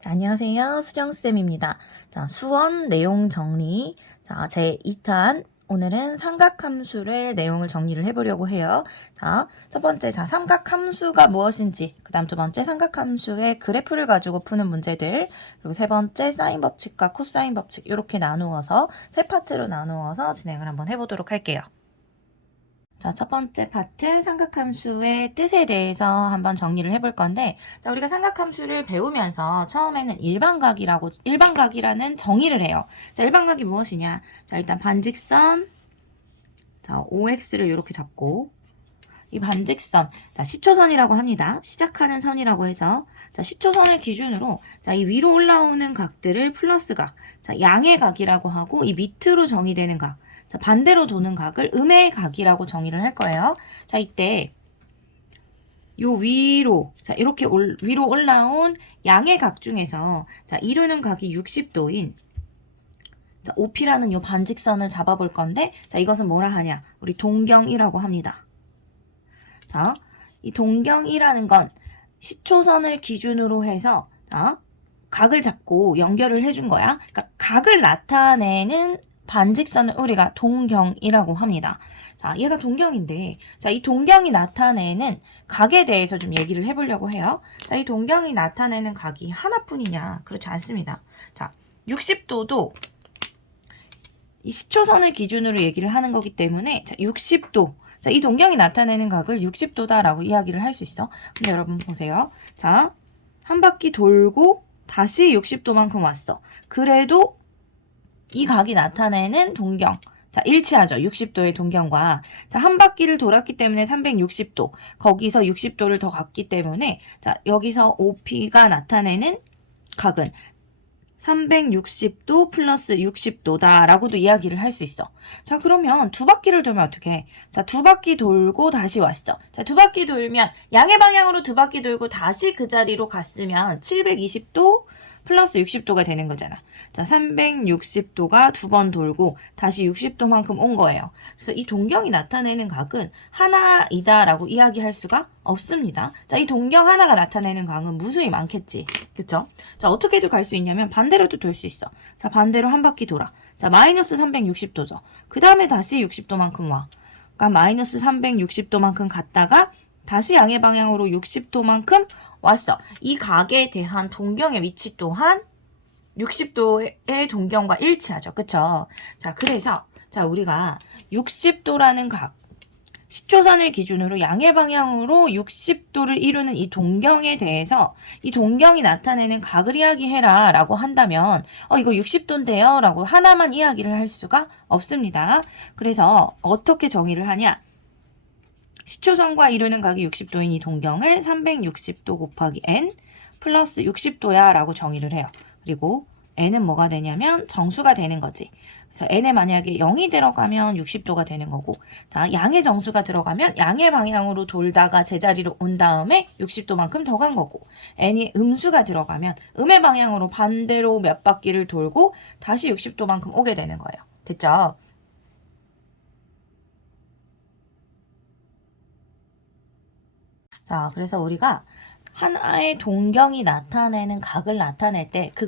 자, 안녕하세요. 수정쌤입니다. 자, 수원 내용 정리. 자, 제 2탄. 오늘은 삼각함수를 내용을 정리를 해보려고 해요. 자, 첫 번째, 삼각함수가 무엇인지, 그 다음 두 번째, 삼각함수의 그래프를 가지고 푸는 문제들, 그리고 세 번째, 사인 법칙과 코사인 법칙, 이렇게 나누어서, 세 파트로 나누어서 진행을 한번 해보도록 할게요. 자, 첫 번째 파트 삼각함수의 뜻에 대해서 한번 정리를 해볼 건데, 자, 우리가 삼각함수를 배우면서 처음에는 일반각이라는 정의를 해요. 자, 일반각이 무엇이냐? 자, 일단 반직선, 자, OX를 이렇게 잡고, 이 반직선, 자, 시초선이라고 합니다. 시작하는 선이라고 해서, 자, 시초선을 기준으로, 자, 이 위로 올라오는 각들을 플러스각, 자, 양의 각이라고 하고, 이 밑으로 정의되는 각, 자, 반대로 도는 각을 음의 각이라고 정의를 할 거예요. 자, 이때 요 위로, 자, 이렇게 위로 올라온 양의 각 중에서, 자, 이루는 각이 60도인, 자, OP라는 요 반직선을 잡아볼 건데, 자, 이것은 뭐라 하냐? 우리 동경이라고 합니다. 자, 이 동경이라는 건 시초선을 기준으로 해서, 자, 각을 잡고 연결을 해준 거야. 그러니까 각을 나타내는 반직선을 우리가 동경이라고 합니다. 자, 얘가 동경인데, 자, 이 동경이 나타내는 각에 대해서 좀 얘기를 해보려고 해요. 자, 이 동경이 나타내는 각이 하나뿐이냐? 그렇지 않습니다. 자, 60도도 이 시초선을 기준으로 얘기를 하는 거기 때문에, 자, 60도. 자, 이 동경이 나타내는 각을 60도다라고 이야기를 할 수 있어. 근데 여러분 보세요. 자, 한 바퀴 돌고 다시 60도만큼 왔어. 그래도 이 각이 나타내는 동경. 자, 일치하죠. 60도의 동경과. 자, 한 바퀴를 돌았기 때문에 360도. 거기서 60도를 더 갔기 때문에, 자, 여기서 OP가 나타내는 각은 360도 플러스 60도다 라고도 이야기를 할 수 있어. 자, 그러면 두 바퀴를 돌면 어떻게 해? 자, 두 바퀴 돌고 다시 왔어. 자, 두 바퀴 돌면 양의 방향으로 두 바퀴 돌고 다시 그 자리로 갔으면 720도 플러스 60도가 되는 거잖아. 자, 360도가 두 번 돌고 다시 60도만큼 온 거예요. 그래서 이 동경이 나타내는 각은 하나이다라고 이야기할 수가 없습니다. 자, 이 동경 하나가 나타내는 각은 무수히 많겠지. 그쵸? 자, 어떻게도 갈 수 있냐면 반대로도 돌 수 있어. 자, 반대로 한 바퀴 돌아. 자, 마이너스 360도죠. 그 다음에 다시 60도만큼 와. 그러니까 마이너스 360도만큼 갔다가 다시 양의 방향으로 60도만큼 왔어. 이 각에 대한 동경의 위치 또한 60도의 동경과 일치하죠. 그쵸? 자, 그래서 자, 우리가 60도라는 각, 시초선을 기준으로 양의 방향으로 60도를 이루는 이 동경에 대해서 이 동경이 나타내는 각을 이야기해라 라고 한다면 이거 60도인데요 라고 하나만 이야기를 할 수가 없습니다. 그래서 어떻게 정의를 하냐? 시초선과 이루는 각이 60도인 이 동경을 360도 곱하기 n 플러스 60도야 라고 정의를 해요. 그리고 n은 뭐가 되냐면 정수가 되는 거지. 그래서 n에 만약에 0이 들어가면 60도가 되는 거고, 자, 양의 정수가 들어가면 양의 방향으로 돌다가 제자리로 온 다음에 60도만큼 더 간 거고, n이 음수가 들어가면 음의 방향으로 반대로 몇 바퀴를 돌고 다시 60도만큼 오게 되는 거예요. 됐죠? 자, 그래서 우리가 하나의 동경이 나타내는 각을 나타낼 때 그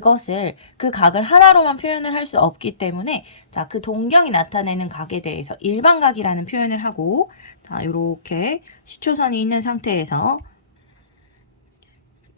각을 하나로만 표현을 할 수 없기 때문에, 자, 그 동경이 나타내는 각에 대해서 일반각이라는 표현을 하고, 자, 요렇게 시초선이 있는 상태에서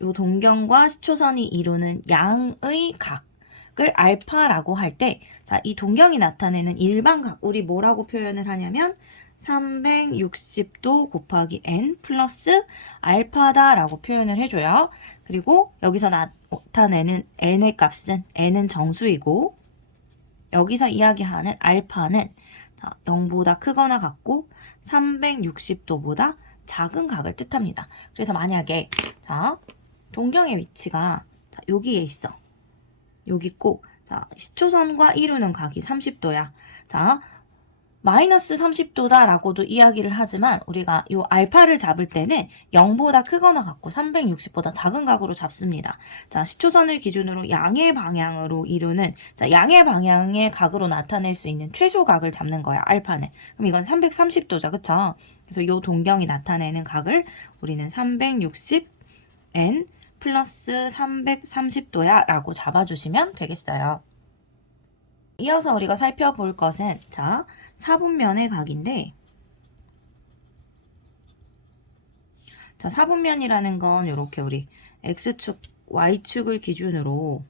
요 동경과 시초선이 이루는 양의 각을 알파라고 할 때, 자, 이 동경이 나타내는 일반각, 우리 뭐라고 표현을 하냐면 360도 곱하기 n 플러스 알파다라고 표현을 해줘요. 그리고 여기서 나타내는 n의 값은 n은 정수이고, 여기서 이야기하는 알파는 0보다 크거나 같고 360도보다 작은 각을 뜻합니다. 그래서 만약에 자, 동경의 위치가 자, 여기에 있어. 여기 있고, 자, 시초선과 이루는 각이 30도야. 자, 마이너스 30도다라고도 이야기를 하지만 우리가 이 알파를 잡을 때는 0보다 크거나 같고 360보다 작은 각으로 잡습니다. 자, 시초선을 기준으로 양의 방향으로 이루는, 자, 양의 방향의 각으로 나타낼 수 있는 최소각을 잡는 거야, 알파는. 그럼 이건 330도죠, 그쵸? 그래서 이 동경이 나타내는 각을 우리는 360n 플러스 330도야 라고 잡아주시면 되겠어요. 이어서 우리가 살펴볼 것은 자 4분면의 각인데 자 4분면이라는 건 이렇게 우리 X축, Y축을 기준으로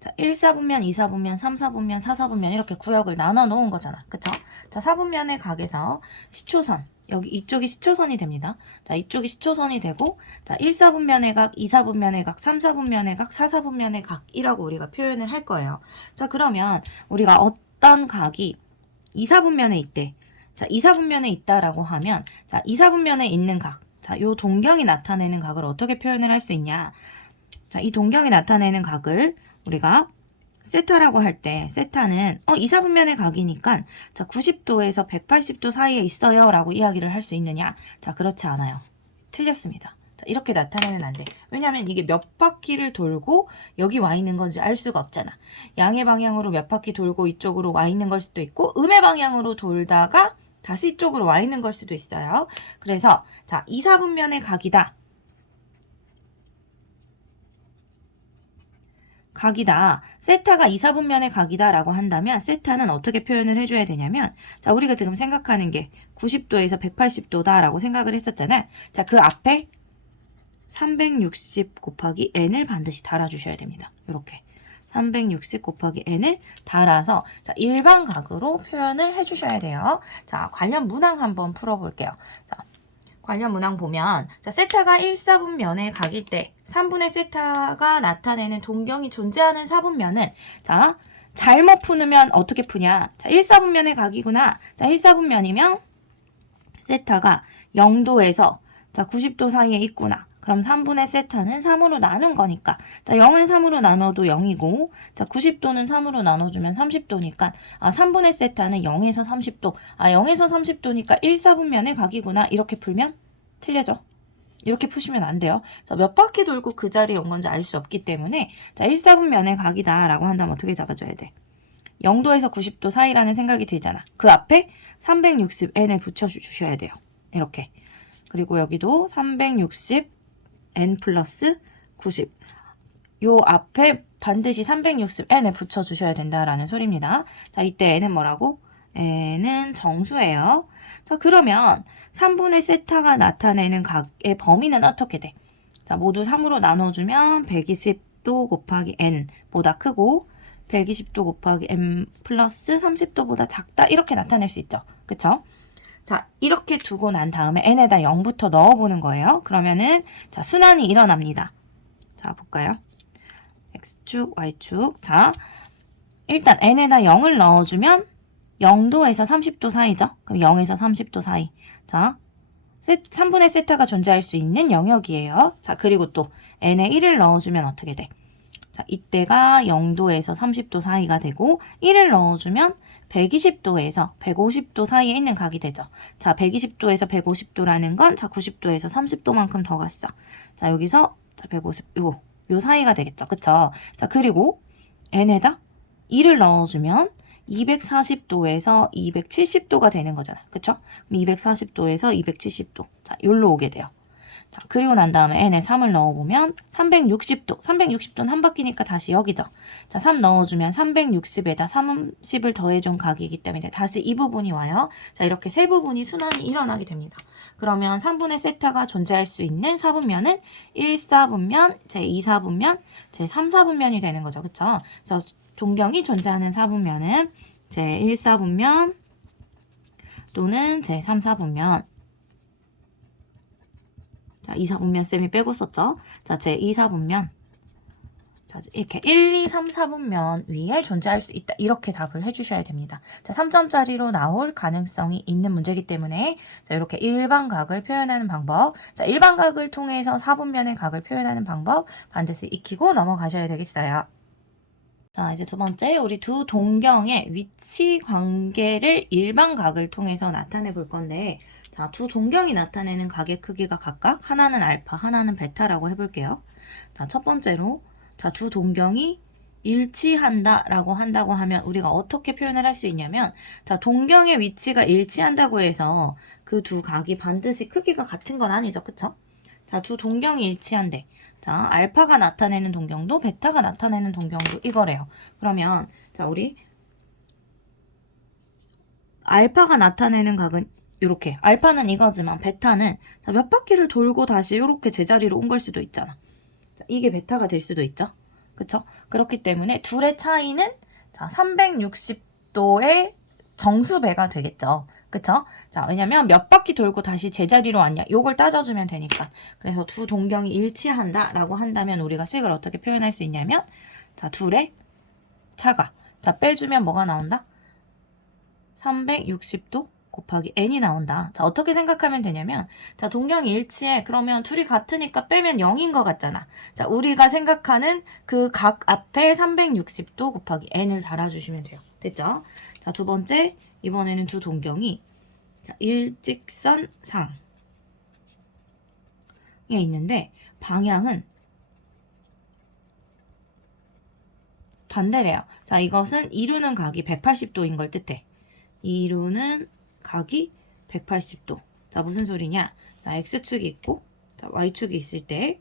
자 1사분면, 2사분면, 3사분면, 4사분면 이렇게 구역을 나눠 놓은 거잖아. 그쵸? 자 4분면의 각에서 시초선 여기 이쪽이 시초선이 됩니다. 자 이쪽이 시초선이 되고 자 1사분면의 각, 2사분면의 각, 3사분면의 각, 4사분면의 각이라고 우리가 표현을 할 거예요. 자 그러면 우리가 어떤 각이 2사분면에 있대. 자 2사분면에 있다라고 하면 자 2사분면에 있는 각 자 요 동경이 나타내는 각을 어떻게 표현을 할 수 있냐. 자 이 동경이 나타내는 각을 우리가 세타라고 할 때 세타는 2사분면의 각이니까 자 90도에서 180도 사이에 있어요 라고 이야기를 할 수 있느냐. 자 그렇지 않아요. 틀렸습니다. 자 이렇게 나타내면 안 돼. 왜냐하면 이게 몇 바퀴를 돌고 여기 와 있는 건지 알 수가 없잖아. 양의 방향으로 몇 바퀴 돌고 이쪽으로 와 있는 걸 수도 있고 음의 방향으로 돌다가 다시 이쪽으로 와 있는 걸 수도 있어요. 그래서 자 2사분면의 각이다. 각이다. 세타가 2사분면의 각이다 라고 한다면 세타는 어떻게 표현을 해줘야 되냐면 자 우리가 지금 생각하는 게 90도에서 180도다 라고 생각을 했었잖아. 자 그 앞에 360 곱하기 n을 반드시 달아주셔야 됩니다. 이렇게 360 곱하기 n을 달아서 자 일반각으로 표현을 해주셔야 돼요. 자 관련 문항 한번 풀어볼게요. 자 관련 문항 보면 자 세타가 1사분면의 각일 때 3분의 세타가 나타내는 동경이 존재하는 4분면은 자 잘못 푸면 어떻게 푸냐. 자 1사분면의 각이구나. 자 1사분면이면 세타가 0도에서 자 90도 사이에 있구나. 그럼 3분의 세타는 3으로 나눈 거니까 자 0은 3으로 나눠도 0이고 자 90도는 3으로 나눠주면 30도니까 3분의 세타는 0에서 30도 0에서 30도니까 1사분면의 각이구나. 이렇게 풀면 틀려져. 이렇게 푸시면 안 돼요. 자, 몇 바퀴 돌고 그 자리에 온 건지 알 수 없기 때문에 자 1사분면의 각이다 라고 한다면 어떻게 잡아줘야 돼? 0도에서 90도 사이라는 생각이 들잖아. 그 앞에 360n을 붙여주셔야 돼요. 이렇게. 그리고 여기도 360 n 플러스 90. 요 앞에 반드시 360n을 붙여주셔야 된다라는 소리입니다. 자, 이때 n은 뭐라고? n은 정수예요. 자, 그러면 3분의 세타가 나타내는 각의 범위는 어떻게 돼? 자, 모두 3으로 나눠주면 120도 곱하기 n보다 크고 120도 곱하기 n 플러스 30도보다 작다. 이렇게 나타낼 수 있죠. 그쵸? 자, 이렇게 두고 난 다음에 n에다 0부터 넣어보는 거예요. 그러면은 자 순환이 일어납니다. 자, 볼까요? x축, y축. 자, 일단 n에다 0을 넣어주면 0도에서 30도 사이죠. 그럼 0에서 30도 사이. 자, 3분의 세타가 존재할 수 있는 영역이에요. 자, 그리고 또 n에 1을 넣어주면 어떻게 돼? 자, 이때가 0도에서 30도 사이가 되고 1을 넣어주면 120도에서 150도 사이에 있는 각이 되죠. 자, 120도에서 150도라는 건 자, 90도에서 30도만큼 더 갔어. 자, 여기서 자, 150, 요 사이가 되겠죠. 그쵸? 자, 그리고 n에다 2를 넣어주면 240도에서 270도가 되는 거잖아. 그쵸? 240도에서 270도. 자, 여기로 오게 돼요. 자, 그리고 난 다음에 n에 3을 넣어보면 360도. 360도는 한 바퀴니까 다시 여기죠. 자, 3 넣어주면 360에다 30을 더해준 각이기 때문에 다시 이 부분이 와요. 자, 이렇게 세 부분이 순환이 일어나게 됩니다. 그러면 3분의 세타가 존재할 수 있는 4분면은 1사분면, 제2사분면, 제3사분면이 되는 거죠. 그쵸? 그래서 동경이 존재하는 4분면은 제1사분면 또는 제3사분면. 자, 2사분면 쌤이 빼고 썼죠. 자, 제2사분면. 자, 이렇게 1, 2, 3, 4분면 위에 존재할 수 있다. 이렇게 답을 해주셔야 됩니다. 자, 3점짜리로 나올 가능성이 있는 문제이기 때문에 자, 이렇게 일반각을 표현하는 방법. 자, 일반각을 통해서 4분면의 각을 표현하는 방법 반드시 익히고 넘어가셔야 되겠어요. 자, 이제 두 번째, 우리 두 동경의 위치 관계를 일반각을 통해서 나타내 볼 건데, 자, 두 동경이 나타내는 각의 크기가 각각 하나는 알파, 하나는 베타라고 해볼게요. 자, 첫 번째로, 자, 두 동경이 일치한다라고 한다고 하면 우리가 어떻게 표현을 할 수 있냐면, 자, 동경의 위치가 일치한다고 해서 그 두 각이 반드시 크기가 같은 건 아니죠, 그쵸? 자, 두 동경이 일치한대. 자, 알파가 나타내는 동경도 베타가 나타내는 동경도 이거래요. 그러면 자, 우리 알파가 나타내는 각은 이렇게. 알파는 이거지만 베타는 자, 몇 바퀴를 돌고 다시 이렇게 제자리로 온 걸 수도 있잖아. 자, 이게 베타가 될 수도 있죠. 그쵸? 그렇기 때문에 둘의 차이는 자, 360도의 정수배가 되겠죠. 그쵸? 자, 왜냐면 몇 바퀴 돌고 다시 제자리로 왔냐. 요걸 따져주면 되니까. 그래서 두 동경이 일치한다 라고 한다면 우리가 식을 어떻게 표현할 수 있냐면 자, 둘의 차가 자, 빼주면 뭐가 나온다? 360도 곱하기 n이 나온다. 자, 어떻게 생각하면 되냐면 자, 동경이 일치해. 그러면 둘이 같으니까 빼면 0인 것 같잖아. 자, 우리가 생각하는 그 각 앞에 360도 곱하기 n을 달아주시면 돼요. 됐죠? 자, 두 번째, 이번에는 두 동경이 자, 일직선상에 있는데 방향은 반대래요. 자, 이것은 이루는 각이 180도인 걸 뜻해. 이루는 각이 180도. 자, 무슨 소리냐? 자, x축이 있고 자, y축이 있을 때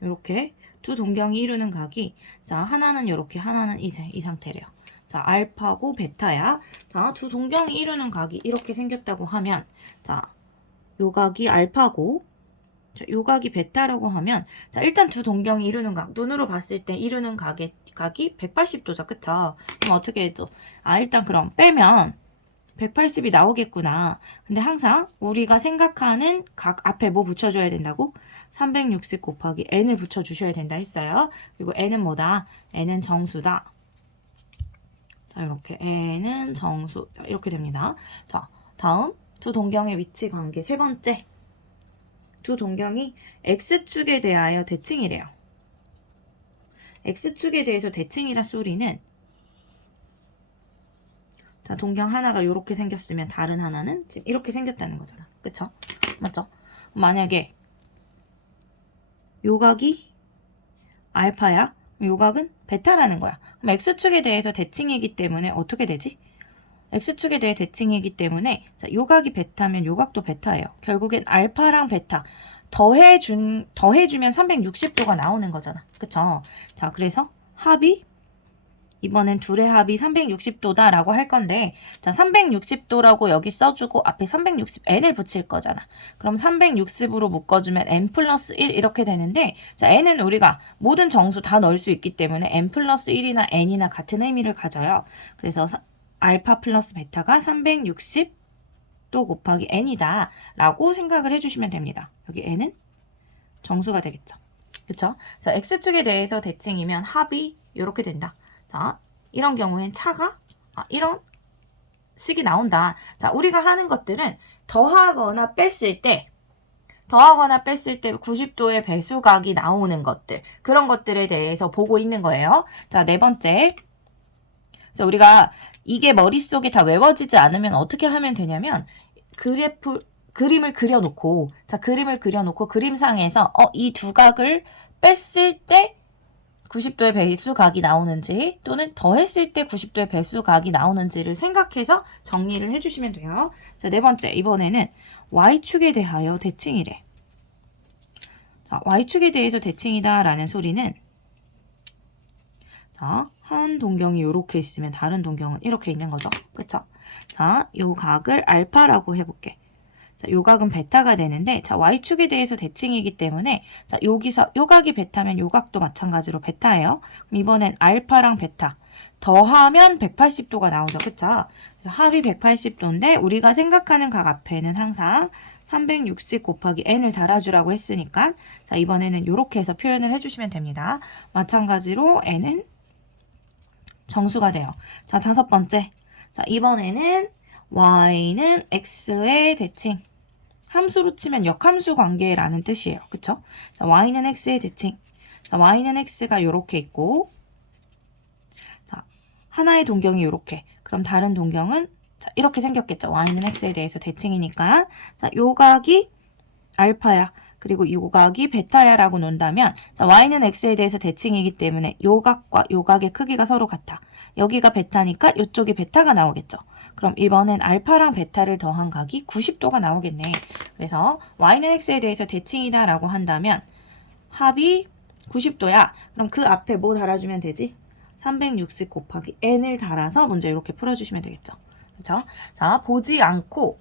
이렇게 두 동경이 이루는 각이 자, 하나는 이렇게 하나는 이 상태래요. 자, 알파고 베타야. 자, 두 동경이 이루는 각이 이렇게 생겼다고 하면 자, 요 각이 알파고 자, 요 각이 베타라고 하면 자, 일단 두 동경이 이루는 각 눈으로 봤을 때 이루는 각이 180도죠. 그쵸? 그럼 어떻게 했죠? 아, 일단 그럼 빼면 180이 나오겠구나. 근데 항상 우리가 생각하는 각 앞에 뭐 붙여줘야 된다고? 360 곱하기 n을 붙여주셔야 된다 했어요. 그리고 n은 뭐다? n은 정수다. 자, 이렇게 n은 정수. 자, 이렇게 됩니다. 자, 다음 두 동경의 위치 관계 세 번째. 두 동경이 x축에 대하여 대칭이래요. x축에 대해서 대칭이라 소리는 자, 동경 하나가 이렇게 생겼으면 다른 하나는 지금 이렇게 생겼다는 거잖아. 그쵸? 맞죠? 만약에 요 각이 알파야. 요 각은 베타라는 거야. 그럼 x축에 대해서 대칭이기 때문에 어떻게 되지? x축에 대해 대칭이기 때문에 자, 요 각이 베타면 요 각도 베타예요. 결국엔 알파랑 베타 더해주면 360도가 나오는 거잖아. 그쵸? 자, 그래서 합이 이번엔 둘의 합이 360도다 라고 할 건데 자, 360도라고 여기 써주고 앞에 360n을 붙일 거잖아. 그럼 360으로 묶어주면 n 플러스 1 이렇게 되는데 자, n은 우리가 모든 정수 다 넣을 수 있기 때문에 n 플러스 1이나 n이나 같은 의미를 가져요. 그래서 알파 플러스 베타가 360도 곱하기 n이다 라고 생각을 해주시면 됩니다. 여기 n은 정수가 되겠죠. 그쵸? 자, x축에 대해서 대칭이면 합이 이렇게 된다. 자, 이런 경우엔 차가 이런 식이 나온다. 자, 우리가 하는 것들은 더하거나 뺐을 때 90도의 배수각이 나오는 것들, 그런 것들에 대해서 보고 있는 거예요. 자, 네 번째. 그래서 우리가 이게 머릿속에 다 외워지지 않으면 어떻게 하면 되냐면 그림을 그려놓고 그림상에서 이 두 각을 뺐을 때 90도의 배수각이 나오는지 또는 더했을 때 90도의 배수각이 나오는지를 생각해서 정리를 해주시면 돼요. 자, 네 번째, 이번에는 y축에 대하여 대칭이래. 자, y축에 대해서 대칭이다 라는 소리는 자, 한 동경이 이렇게 있으면 다른 동경은 이렇게 있는 거죠. 그쵸? 자, 요 각을 알파라고 해볼게. 자, 요 각은 베타가 되는데 자, y축에 대해서 대칭이기 때문에 자, 여기서 요 각이 베타면 요 각도 마찬가지로 베타예요. 그럼 이번엔 알파랑 베타 더하면 180도가 나오죠. 그쵸? 그래서 합이 180도인데 우리가 생각하는 각 앞에는 항상 360 곱하기 n을 달아주라고 했으니까 자, 이번에는 이렇게 해서 표현을 해주시면 됩니다. 마찬가지로 n은 정수가 돼요. 자, 다섯 번째. 자, 이번에는 y는 x의 대칭. 함수로 치면 역함수 관계라는 뜻이에요. 그쵸? 자, y는 x의 대칭. 자, y는 x가 이렇게 있고 자, 하나의 동경이 이렇게. 그럼 다른 동경은 자, 이렇게 생겼겠죠. y는 x에 대해서 대칭이니까. 자, 요 각이 알파야. 그리고 요 각이 베타야 라고 논다면 자, y는 x에 대해서 대칭이기 때문에 요 각과 요 각의 크기가 서로 같아. 여기가 베타니까 이쪽이 베타가 나오겠죠. 그럼 이번엔 알파랑 베타를 더한 각이 90도가 나오겠네. 그래서 y는 x에 대해서 대칭이다 라고 한다면 합이 90도야. 그럼 그 앞에 뭐 달아주면 되지? 360 곱하기 n을 달아서 문제 이렇게 풀어주시면 되겠죠. 그렇죠? 자, 보지 않고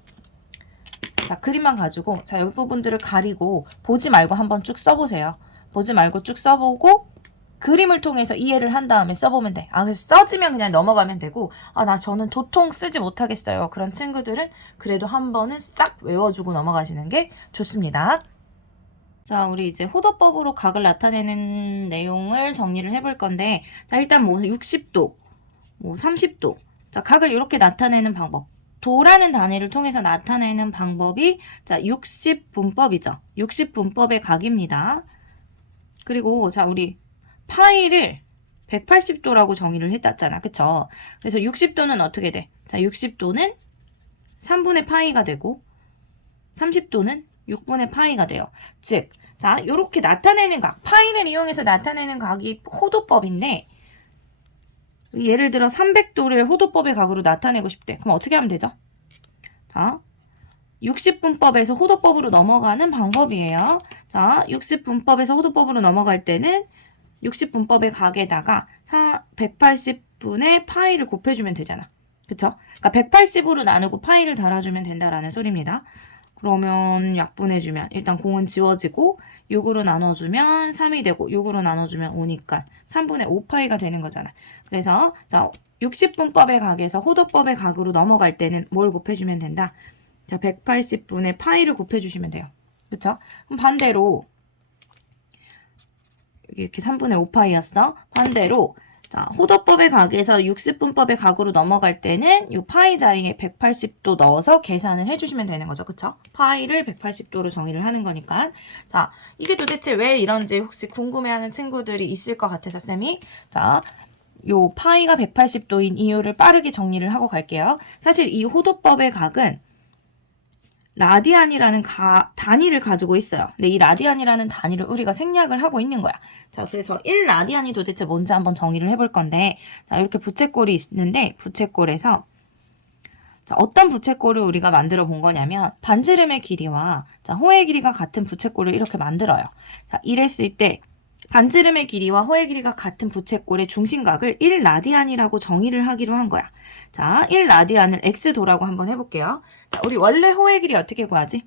자, 그림만 가지고 자, 이 부분들을 가리고 보지 말고 한번 쭉 써보세요. 보지 말고 쭉 써보고 그림을 통해서 이해를 한 다음에 써보면 돼. 아, 그래서 써지면 그냥 넘어가면 되고, 아, 저는 도통 쓰지 못하겠어요. 그런 친구들은 그래도 한 번은 싹 외워주고 넘어가시는 게 좋습니다. 자, 우리 이제 호도법으로 각을 나타내는 내용을 정리를 해볼 건데, 자, 일단 뭐 60도, 뭐 30도. 자, 각을 이렇게 나타내는 방법. 도라는 단위를 통해서 나타내는 방법이, 자, 60분법이죠. 60분법의 각입니다. 그리고, 자, 우리 파이를 180도라고 정의를 했잖아. 그쵸? 그래서 60도는 어떻게 돼? 자, 60도는 3분의 파이가 되고 30도는 6분의 파이가 돼요. 즉, 자, 요렇게 나타내는 각, 파이를 이용해서 나타내는 각이 호도법인데 예를 들어 300도를 호도법의 각으로 나타내고 싶대. 그럼 어떻게 하면 되죠? 자, 60분법에서 호도법으로 넘어가는 방법이에요. 자, 60분법에서 호도법으로 넘어갈 때는 60분법의 각에다가 180분의 파이를 곱해주면 되잖아. 그쵸? 그러니까 180으로 나누고 파이를 달아주면 된다라는 소리입니다. 그러면 약분해주면 일단 공은 지워지고 6으로 나눠주면 3이 되고 6으로 나눠주면 5니까 3분의 5파이가 되는 거잖아. 그래서 자 60분법의 각에서 호도법의 각으로 넘어갈 때는 뭘 곱해주면 된다? 자 180분의 파이를 곱해주시면 돼요. 그쵸? 그럼 반대로 이렇게 3분의 5파이였어. 반대로 자, 호도법의 각에서 60분법의 각으로 넘어갈 때는 이 파이 자리에 180도 넣어서 계산을 해주시면 되는 거죠. 그쵸? 파이를 180도로 정의를 하는 거니까. 자, 이게 도대체 왜 이런지 혹시 궁금해하는 친구들이 있을 것 같아서 쌤이 자, 요 파이가 180도인 이유를 빠르게 정리를 하고 갈게요. 사실 이 호도법의 각은 라디안이라는 단위를 가지고 있어요. 근데 이 라디안이라는 단위를 우리가 생략을 하고 있는 거야. 자, 그래서 1라디안이 도대체 뭔지 한번 정의를 해볼 건데, 자, 이렇게 부채꼴이 있는데, 부채꼴에서, 자, 어떤 부채꼴을 우리가 만들어 본 거냐면, 반지름의 길이와, 자, 호의 길이가 같은 부채꼴을 이렇게 만들어요. 자, 이랬을 때, 반지름의 길이와 호의 길이가 같은 부채꼴의 중심각을 1라디안이라고 정의를 하기로 한 거야. 자, 1라디안을 x도라고 한번 해볼게요. 자, 우리 원래 호의 길이 어떻게 구하지?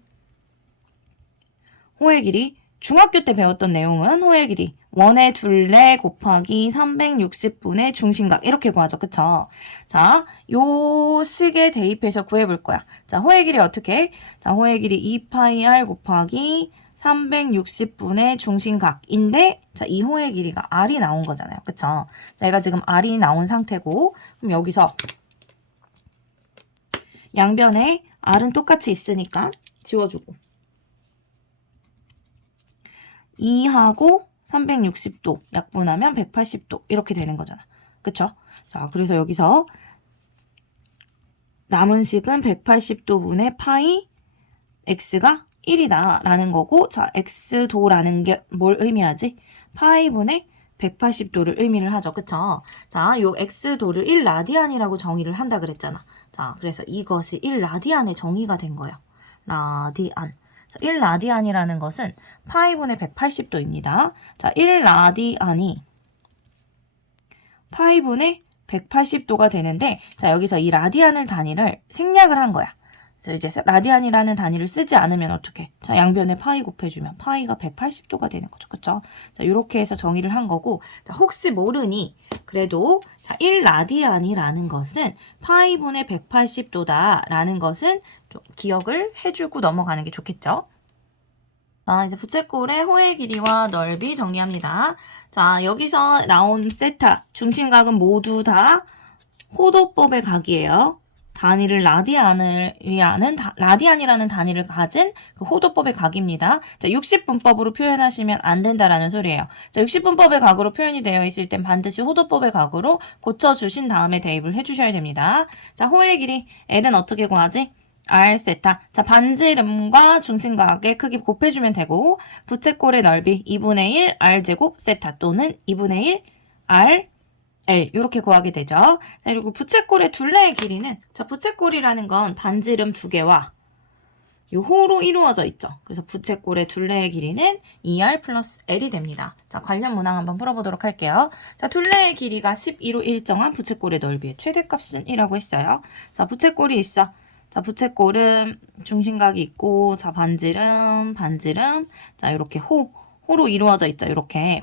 호의 길이 중학교 때 배웠던 내용은 호의 길이 원의 둘레 곱하기 360분의 중심각 이렇게 구하죠. 그쵸? 자, 요 식에 대입해서 구해볼 거야. 자, 호의 길이 어떻게? 자, 호의 길이 2파이 r 곱하기 360분의 중심각인데 자, 이 호의 길이가 r이 나온 거잖아요. 그쵸? 자, 얘가 지금 r이 나온 상태고 그럼 여기서 양변에 r은 똑같이 있으니까 지워주고 2하고 360도 약분하면 180도 이렇게 되는 거잖아. 그쵸? 자, 그래서 여기서 남은 식은 180도분의 파이 x가 1이다 라는 거고 자, x도라는 게 뭘 의미하지? 파이분의 180도를 의미를 하죠. 그쵸? 자, 요 x도를 1라디안이라고 정의를 한다 그랬잖아. 자, 그래서 이것이 1라디안의 정의가 된 거예요. 라디안. 1라디안이라는 것은 파이분의 180도입니다. 자, 1라디안이 파이분의 180도가 되는데 자, 여기서 이 라디안을 단위를 생략을 한 거야. 그래서 이제 라디안이라는 단위를 쓰지 않으면 어떻게? 자, 양변에 파이 곱해주면 파이가 180도가 되는 거죠. 그쵸? 자, 이렇게 해서 정의를 한 거고, 자, 혹시 모르니, 그래도, 자, 1라디안이라는 것은 파이분의 180도다라는 것은 좀 기억을 해주고 넘어가는 게 좋겠죠? 자, 이제 부채꼴의 호의 길이와 넓이 정리합니다. 자, 여기서 나온 세타, 중심각은 모두 다 호도법의 각이에요. 단위를 라디안이라는 단위를 가진 그 호도법의 각입니다. 자, 60분법으로 표현하시면 안 된다라는 소리예요. 자, 60분법의 각으로 표현이 되어 있을 땐 반드시 호도법의 각으로 고쳐주신 다음에 대입을 해주셔야 됩니다. 자, 호의 길이 L은 어떻게 구하지? R 세타. 자, 반지름과 중심각의 크기 곱해주면 되고 부채꼴의 넓이 2분의 1 R 제곱 세타 또는 2분의 1 R L 이렇게 구하게 되죠. 자, 그리고 부채꼴의 둘레의 길이는 자, 부채꼴이라는 건 반지름 두 개와 이 호로 이루어져 있죠. 그래서 부채꼴의 둘레의 길이는 2R 플러스 L이 됩니다. 자, 관련 문항 한번 풀어보도록 할게요. 자, 둘레의 길이가 12로 일정한 부채꼴의 넓이의 최대값은 1이라고 했어요. 자, 부채꼴이 있어. 자, 부채꼴은 중심각이 있고, 자, 반지름, 자, 이렇게 호로 이루어져 있죠. 이렇게.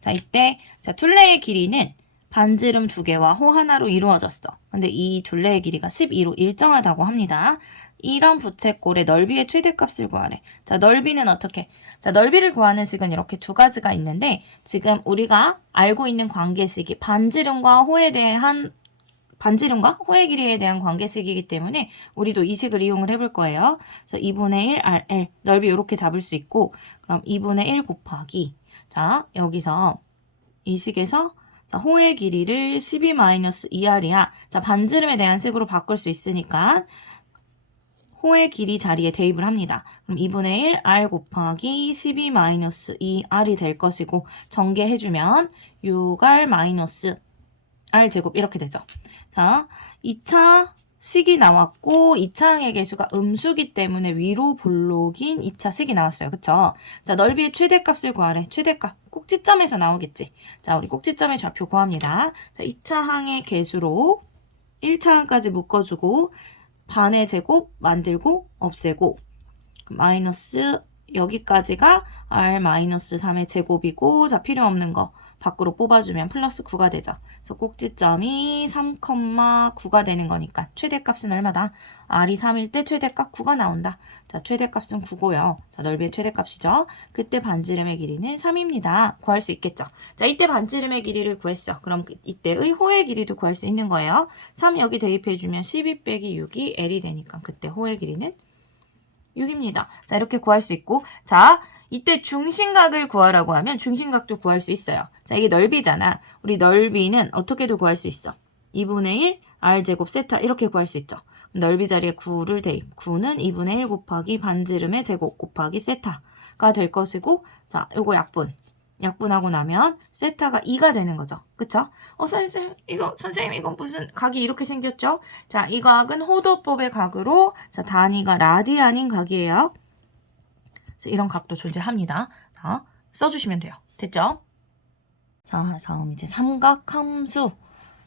자, 이때, 자, 둘레의 길이는 반지름 두 개와 호 하나로 이루어졌어. 근데 이 둘레의 길이가 12로 일정하다고 합니다. 이런 부채꼴의 넓이의 최대값을 구하래. 자, 넓이는 어떻게? 자, 넓이를 구하는 식은 이렇게 두 가지가 있는데, 지금 우리가 알고 있는 관계식이 반지름과 호의 길이에 대한 관계식이기 때문에 우리도 이 식을 이용을 해볼 거예요. 그래서 2분의 1 RL 넓이 이렇게 잡을 수 있고, 그럼 2분의 1 곱하기 자, 여기서 이 식에서 자, 호의 길이를 12-2R이야. 자, 반지름에 대한 식으로 바꿀 수 있으니까 호의 길이 자리에 대입을 합니다. 그럼 2분의 1 R 곱하기 12-2R이 될 것이고 전개해주면 6R 마이너스 R 제곱 이렇게 되죠. 자, 2차 식이 나왔고 2차 항의 개수가 음수기 때문에 위로 볼록인 2차 식이 나왔어요. 그쵸? 자, 넓이의 최대값을 구하래. 최대값. 꼭지점에서 나오겠지. 자, 우리 꼭지점의 좌표 구합니다. 자, 2차 항의 개수로 1차 항까지 묶어주고 반의 제곱 만들고 없애고 마이너스 여기까지가 R 마이너스 3의 제곱이고 자, 필요 없는 거 밖으로 뽑아주면 플러스 9가 되죠. 그래서 꼭지점이 3,9가 되는 거니까 최대값은 얼마다? R이 3일 때 최대값 9가 나온다. 자, 최대값은 9고요. 자, 넓이의 최대값이죠. 그때 반지름의 길이는 3입니다. 구할 수 있겠죠. 자, 이때 반지름의 길이를 구했어. 그럼 이때의 호의 길이도 구할 수 있는 거예요. 3 여기 대입해주면 12 빼기 6이 L이 되니까 그때 호의 길이는 6입니다. 자, 이렇게 구할 수 있고 자, 이때 중심각을 구하라고 하면 중심각도 구할 수 있어요. 자, 이게 넓이잖아. 우리 넓이는 어떻게도 구할 수 있어. 2분의 1 R제곱 세타 이렇게 구할 수 있죠. 넓이 자리에 9를 대입. 9는 2분의 1 곱하기 반지름의 제곱 곱하기 세타가 될 것이고 자, 요거 약분하고 나면 세타가 2가 되는 거죠. 그쵸? 선생님, 이건 무슨 각이 이렇게 생겼죠? 자, 이 각은 호도법의 각으로, 자, 단위가 라디안인 각이에요. 그래서 이런 각도 존재합니다. 자, 써주시면 돼요. 됐죠? 자, 다음 이제 삼각함수.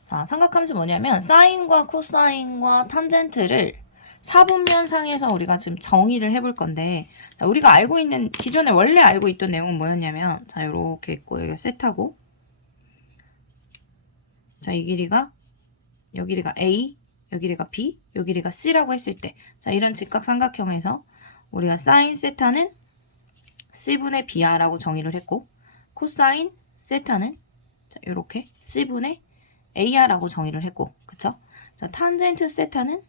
자, 삼각함수 뭐냐면, 사인과 코사인과 탄젠트를 사분면상에서 우리가 지금 정의를 해볼 건데, 자, 우리가 알고 있는, 기존에 원래 알고 있던 내용은 뭐였냐면, 자, 요렇게 있고, 여기가 세타고, 자, 이 길이가, 요 길이가 A, 요 길이가 B, 요 길이가 C라고 했을 때, 자, 이런 직각삼각형에서 우리가 사인 세타는 C분의 BR라고 정의를 했고, 코사인 세타는, 자, 요렇게 C분의 AR라고 정의를 했고, 그쵸? 자, 탄젠트 세타는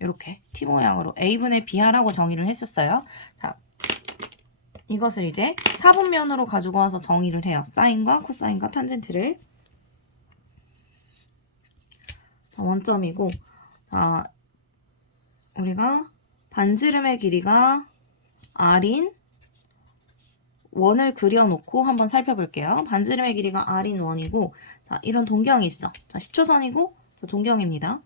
이렇게 T 모양으로 A분의 BR라고 정의를 했었어요. 자, 이것을 이제 사분면으로 가지고 와서 정의를 해요. 사인과 코사인과 탄젠트를. 자, 원점이고, 자, 우리가 반지름의 길이가 R인 원을 그려놓고 한번 살펴볼게요. 반지름의 길이가 R인 원이고, 자, 이런 동경이 있어. 자, 시초선이고, 자, 동경입니다.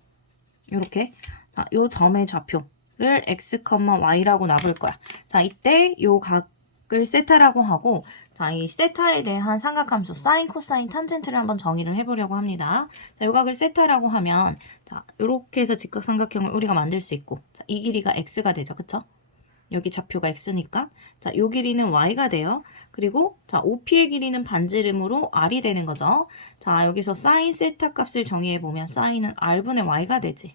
이렇게. 자, 요 점의 좌표를 x, y라고 놔볼 거야. 자, 이때 요 각을 세타라고 하고, 자, 이 세타에 대한 삼각함수 사인, 코사인, 탄젠트를 한번 정의를 해보려고 합니다. 자, 요 각을 세타라고 하면, 자, 요렇게 해서 직각삼각형을 우리가 만들 수 있고, 자, 이 길이가 x가 되죠, 그쵸? 여기 좌표가 x니까, 자, 요 길이는 y가 돼요. 그리고, 자, OP의 길이는 반지름으로 r이 되는 거죠. 자, 여기서 사인 세타 값을 정의해보면, 사인은 r분의 y가 되지.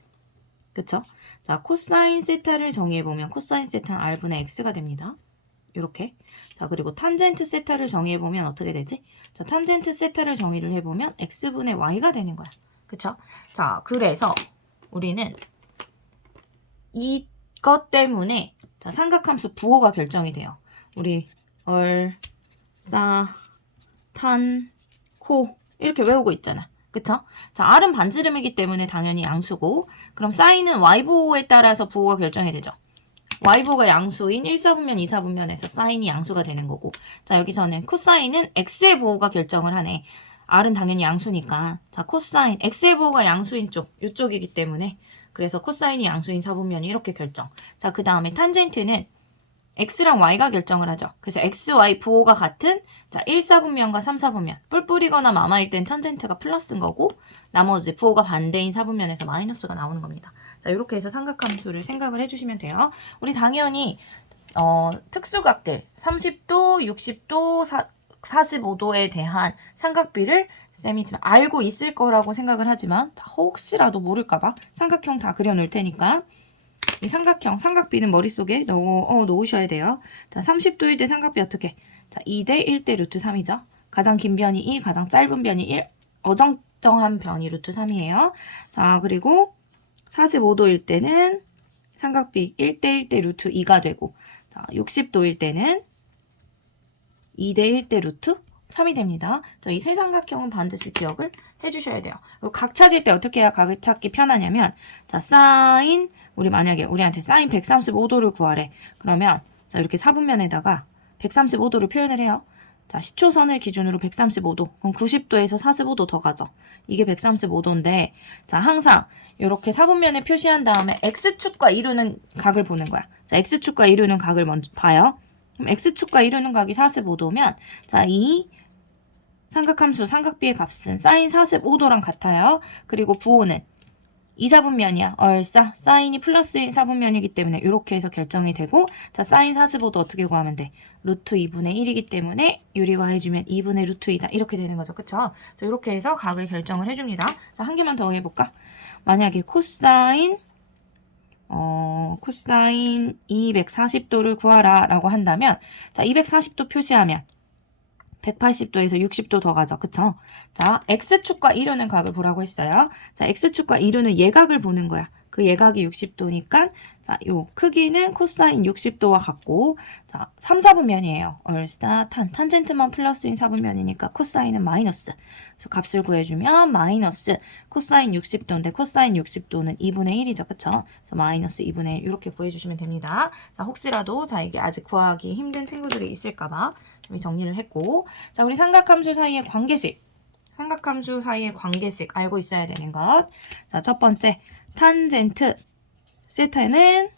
그쵸? 자, 코사인 세타를 정의해보면, 코사인 세타는 r분의 x가 됩니다. 요렇게. 자, 그리고 탄젠트 세타를 정의해보면 어떻게 되지? 자, 탄젠트 세타를 정의를 해보면, x분의 y가 되는 거야. 그쵸? 자, 그래서, 우리는 이것 때문에, 자, 삼각함수 부호가 결정이 돼요. 우리 탄, 코 이렇게 외우고 있잖아. 그쵸? 자, R은 반지름이기 때문에 당연히 양수고, 그럼 사인은 Y부호에 따라서 부호가 결정이 되죠. Y부호가 양수인 1사분면, 2사분면에서 사인이 양수가 되는 거고, 자, 여기서는 코사인은 X의 부호가 결정을 하네. R은 당연히 양수니까. 자, 코사인. X의 부호가 양수인 쪽, 이쪽이기 때문에. 그래서 코사인이 양수인 사분면이 이렇게 결정. 자, 그 다음에 탄젠트는 X랑 Y가 결정을 하죠. 그래서 X, Y 부호가 같은 자 1사분면과 3사분면. 뿔뿔이거나 마마일 땐 탄젠트가 플러스인 거고 나머지 부호가 반대인 사분면에서 마이너스가 나오는 겁니다. 자, 이렇게 해서 삼각함수를 생각을 해주시면 돼요. 우리 당연히 특수각들 30도, 60도, 45도에 대한 삼각비를 쌤이 지금 알고 있을 거라고 생각을 하지만 자, 혹시라도 모를까봐 삼각형 다 그려놓을 테니까 이 삼각형, 삼각비는 머릿속에 놓으셔야 돼요. 자, 30도일 때 삼각비 어떻게? 자, 2대 1대 루트 3이죠. 가장 긴 변이 2, 가장 짧은 변이 1, 어정쩡한 변이 루트 3이에요. 자, 그리고 45도일 때는 삼각비 1대 1대 루트 2가 되고 자, 60도일 때는 2대 1대 루트 3이 됩니다. 이 세 삼각형은 반드시 기억을 해주셔야 돼요. 각 찾을 때 어떻게 해야 각을 찾기 편하냐면 자, 사인 우리 만약에 우리한테 사인 135도를 구하래. 그러면 자, 이렇게 사분면에다가 135도를 표현을 해요. 자, 시초선을 기준으로 135도. 그럼 90도에서 45도 더 가죠. 이게 135도인데 자, 항상 이렇게 사분면에 표시한 다음에 X축과 이루는 각을 보는 거야. 자, X축과 이루는 각을 먼저 봐요. 그럼 X축과 이루는 각이 45도면 자, 이 삼각함수 삼각비의 값은 사인 45도랑 같아요. 그리고 부호는 2사분면이야. 얼싸 사인이 플러스인 사분면이기 때문에 이렇게 해서 결정이 되고 자, 사인 45도 어떻게 구하면 돼? 루트 2분의 1이기 때문에 유리화 해주면 2분의 루트 2다. 이렇게 되는 거죠. 그쵸? 자, 이렇게 해서 각을 결정을 해줍니다. 자, 한 개만 더 해볼까? 만약에 코사인 240도를 구하라 라고 한다면 자, 240도 표시하면 180도에서 60도 더 가죠. 그쵸? 자, X축과 이루는 각을 보라고 했어요. 자, X축과 이루는 예각을 보는 거야. 그 예각이 60도니까 자, 요 크기는 코사인 60도와 같고 자, 3, 4분면이에요. 얼싸 탄젠트만 플러스인 4분면이니까 코사인은 마이너스. 그래서 값을 구해주면 마이너스 코사인 60도인데 코사인 60도는 2분의 1이죠. 그쵸? 그래서 마이너스 2분의 1 이렇게 구해주시면 됩니다. 자, 혹시라도 자, 이게 아직 구하기 힘든 친구들이 있을까봐 정리를 했고 자, 우리 삼각함수 사이의 관계식 삼각함수 사이의 관계식 알고 있어야 되는 것. 자, 첫 번째 탄젠트 세타는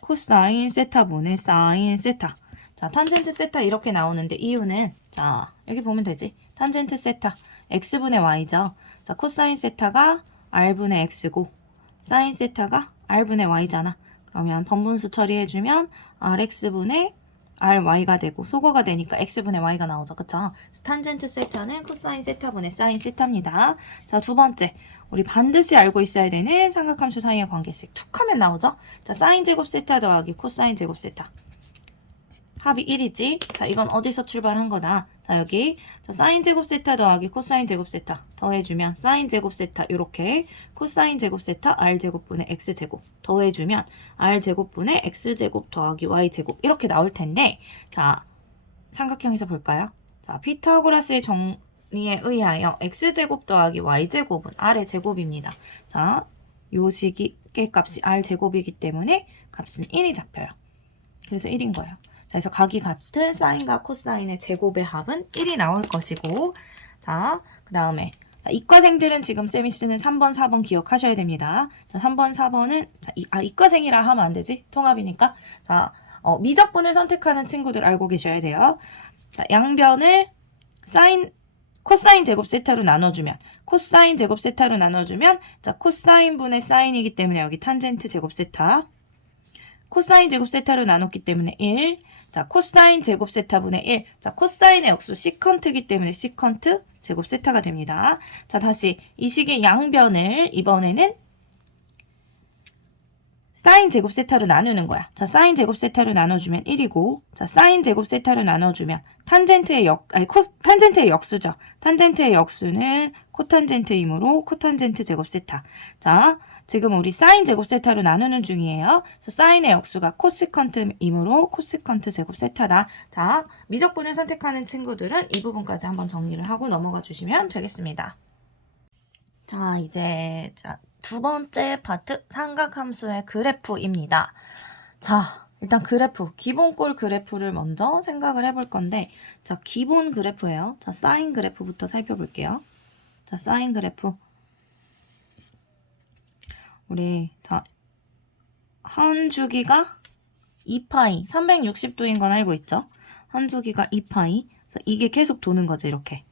코사인 세타분의 사인 세타. 자, 탄젠트 세타 이렇게 나오는데 이유는 자, 여기 보면 되지. 탄젠트 세타 x분의 y죠. 자, 코사인 세타가 r분의 x고 사인 세타가 r분의 y잖아. 그러면 번분수 처리해주면 rx분의 ry가 되고 소거가 되니까 x분의 y가 나오죠. 그쵸? 탄젠트 세타는 코사인 세타분의 사인 세타입니다. 자, 두 번째 우리 반드시 알고 있어야 되는 삼각함수 사이의 관계식 툭 하면 나오죠. 자, 사인 제곱 세타 더하기 코사인 제곱 세타 합이 1이지. 자, 이건 어디서 출발한 거다. 자, 여기 자, 사인 제곱 세타 더하기 코사인 제곱 세타 더해주면 사인 제곱 세타 이렇게 코사인 제곱 세타 r 제곱분의 x 제곱 더해주면 r 제곱분의 x 제곱 더하기 y 제곱 이렇게 나올 텐데 자, 삼각형에서 볼까요? 자, 피타고라스의 정리에 의하여 x 제곱 더하기 y 제곱은 r의 제곱입니다. 자, 요 식의 값이 r 제곱이기 때문에 값은 1이 잡혀요. 그래서 1인 거예요. 그래서 각이 같은 사인과 코사인의 제곱의 합은 1이 나올 것이고 자, 그 다음에 이과생들은 지금 쌤이 쓰는 3번, 4번 기억하셔야 됩니다. 자, 3번, 4번은 자, 이과생이라 하면 안 되지. 통합이니까. 자, 미적분을 선택하는 친구들 알고 계셔야 돼요. 자, 양변을 코사인 제곱 세타로 나눠주면 코사인 제곱 세타로 나눠주면 자, 코사인 분의 사인이기 때문에 여기 탄젠트 제곱 세타 코사인 제곱 세타로 나눴기 때문에 1. 자, 코사인 제곱 세타분의 1. 자, 코사인의 역수 시컨트이기 때문에 시컨트 제곱 세타가 됩니다. 자, 다시 이 식의 양변을 이번에는 사인 제곱 세타로 나누는 거야. 자, 사인 제곱 세타로 나눠주면 1이고, 자, 사인 제곱 세타로 나눠주면 탄젠트의 역수죠. 탄젠트의 역수는 코탄젠트이므로 코탄젠트 제곱 세타. 자, 지금 우리 사인 제곱 세타로 나누는 중이에요. 그래서 사인의 역수가 코시컨트이므로 코시컨트 제곱 세타다. 자, 미적분을 선택하는 친구들은 이 부분까지 한번 정리를 하고 넘어가 주시면 되겠습니다. 자, 이제 두 번째 파트 삼각함수의 그래프입니다. 자, 일단 그래프, 기본꼴 그래프를 먼저 생각을 해볼 건데, 자, 기본 그래프예요. 자, 사인 그래프부터 살펴볼게요. 자, 사인 그래프. 우리, 자, 한 주기가 2파이, 360도인 건 알고 있죠? 한 주기가 2파이. 그래서 이게 계속 도는 거지, 이렇게.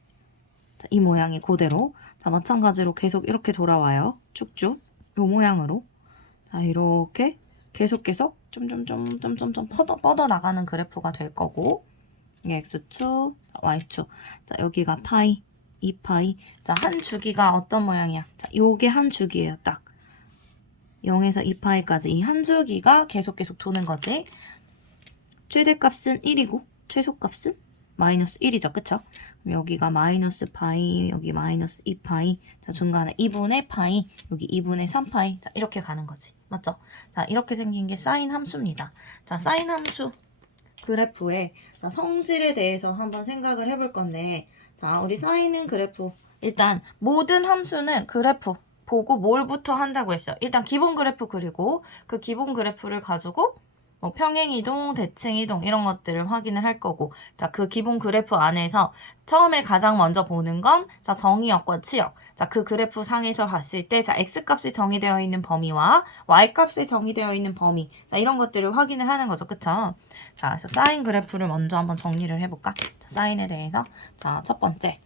자, 이 모양이 그대로. 자, 마찬가지로 계속 이렇게 돌아와요. 쭉쭉. 요 모양으로. 자, 이렇게 계속 점점점 뻗어 나가는 그래프가 될 거고, 이게 x2, y2. 자, 여기가 파이, 2파이. 자, 한 주기가 어떤 모양이야? 자, 요게 한 주기예요, 딱. 0에서 2파이까지 이 한 주기가 계속 도는 거지. 최대값은 1이고, 최소값은 마이너스 1이죠, 그쵸? 그럼 여기가 마이너스 파이, 여기 마이너스 2파이. 자, 중간에 2분의 파이, 여기 2분의 3파이. 자, 이렇게 가는 거지. 맞죠? 자, 이렇게 생긴 게 사인 함수입니다. 자, 사인 함수 그래프의 자, 성질에 대해서 한번 생각을 해볼 건데, 자, 우리 사인은 그래프. 일단 모든 함수는 그래프 보고 뭘부터 한다고 했어요. 일단 기본 그래프 그리고 그 기본 그래프를 가지고 뭐 평행이동, 대칭이동 이런 것들을 확인을 할 거고, 자, 그 기본 그래프 안에서 처음에 가장 먼저 보는 건 자, 정의역과 치역. 자, 그 그래프 상에서 봤을 때 자, x값이 정의되어 있는 범위와 y값이 정의되어 있는 범위. 자, 이런 것들을 확인을 하는 거죠. 그쵸? 자, 그래서 사인 그래프를 먼저 한번 정리를 해볼까? 자, 사인에 대해서. 자, 첫 번째.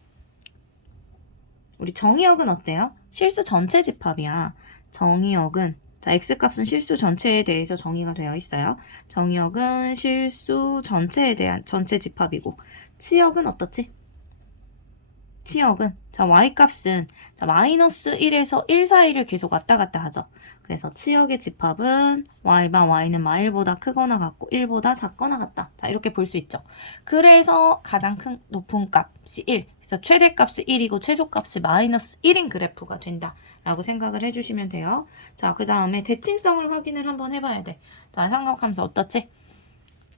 우리 정의역은 어때요? 실수 전체 집합이야. 정의역은 자, x값은 실수 전체에 대해서 정의가 되어 있어요. 정의역은 실수 전체에 대한 전체 집합이고, 치역은 어떻지? 치역은 자, y값은 자, 마이너스 1에서 1 사이를 계속 왔다 갔다 하죠. 그래서 치역의 집합은 y만 y는 마일보다 크거나 같고 1보다 작거나 같다. 자, 이렇게 볼 수 있죠. 그래서 가장 큰 높은 값이 1. 그래서 최대값이 1이고 최소값이 마이너스 1인 그래프가 된다. 라고 생각을 해주시면 돼요. 자, 그 다음에 대칭성을 확인을 한번 해봐야 돼. 자, 삼각함수 어떻지?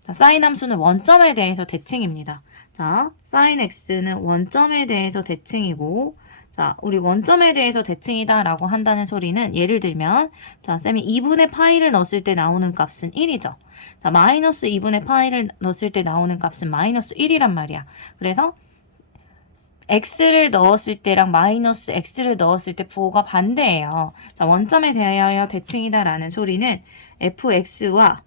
자, 사인 함수는 원점에 대해서 대칭입니다. 자, 사인 x는 원점에 대해서 대칭이고, 자, 우리 원점에 대해서 대칭이다 라고 한다는 소리는 예를 들면, 자, 쌤이 2분의 파이를 넣었을 때 나오는 값은 1이죠. 자, 마이너스 2분의 파이를 넣었을 때 나오는 값은 마이너스 1이란 말이야. 그래서 x를 넣었을 때랑 마이너스 x를 넣었을 때 부호가 반대예요. 자, 원점에 대하여 대칭이다 라는 소리는 fx와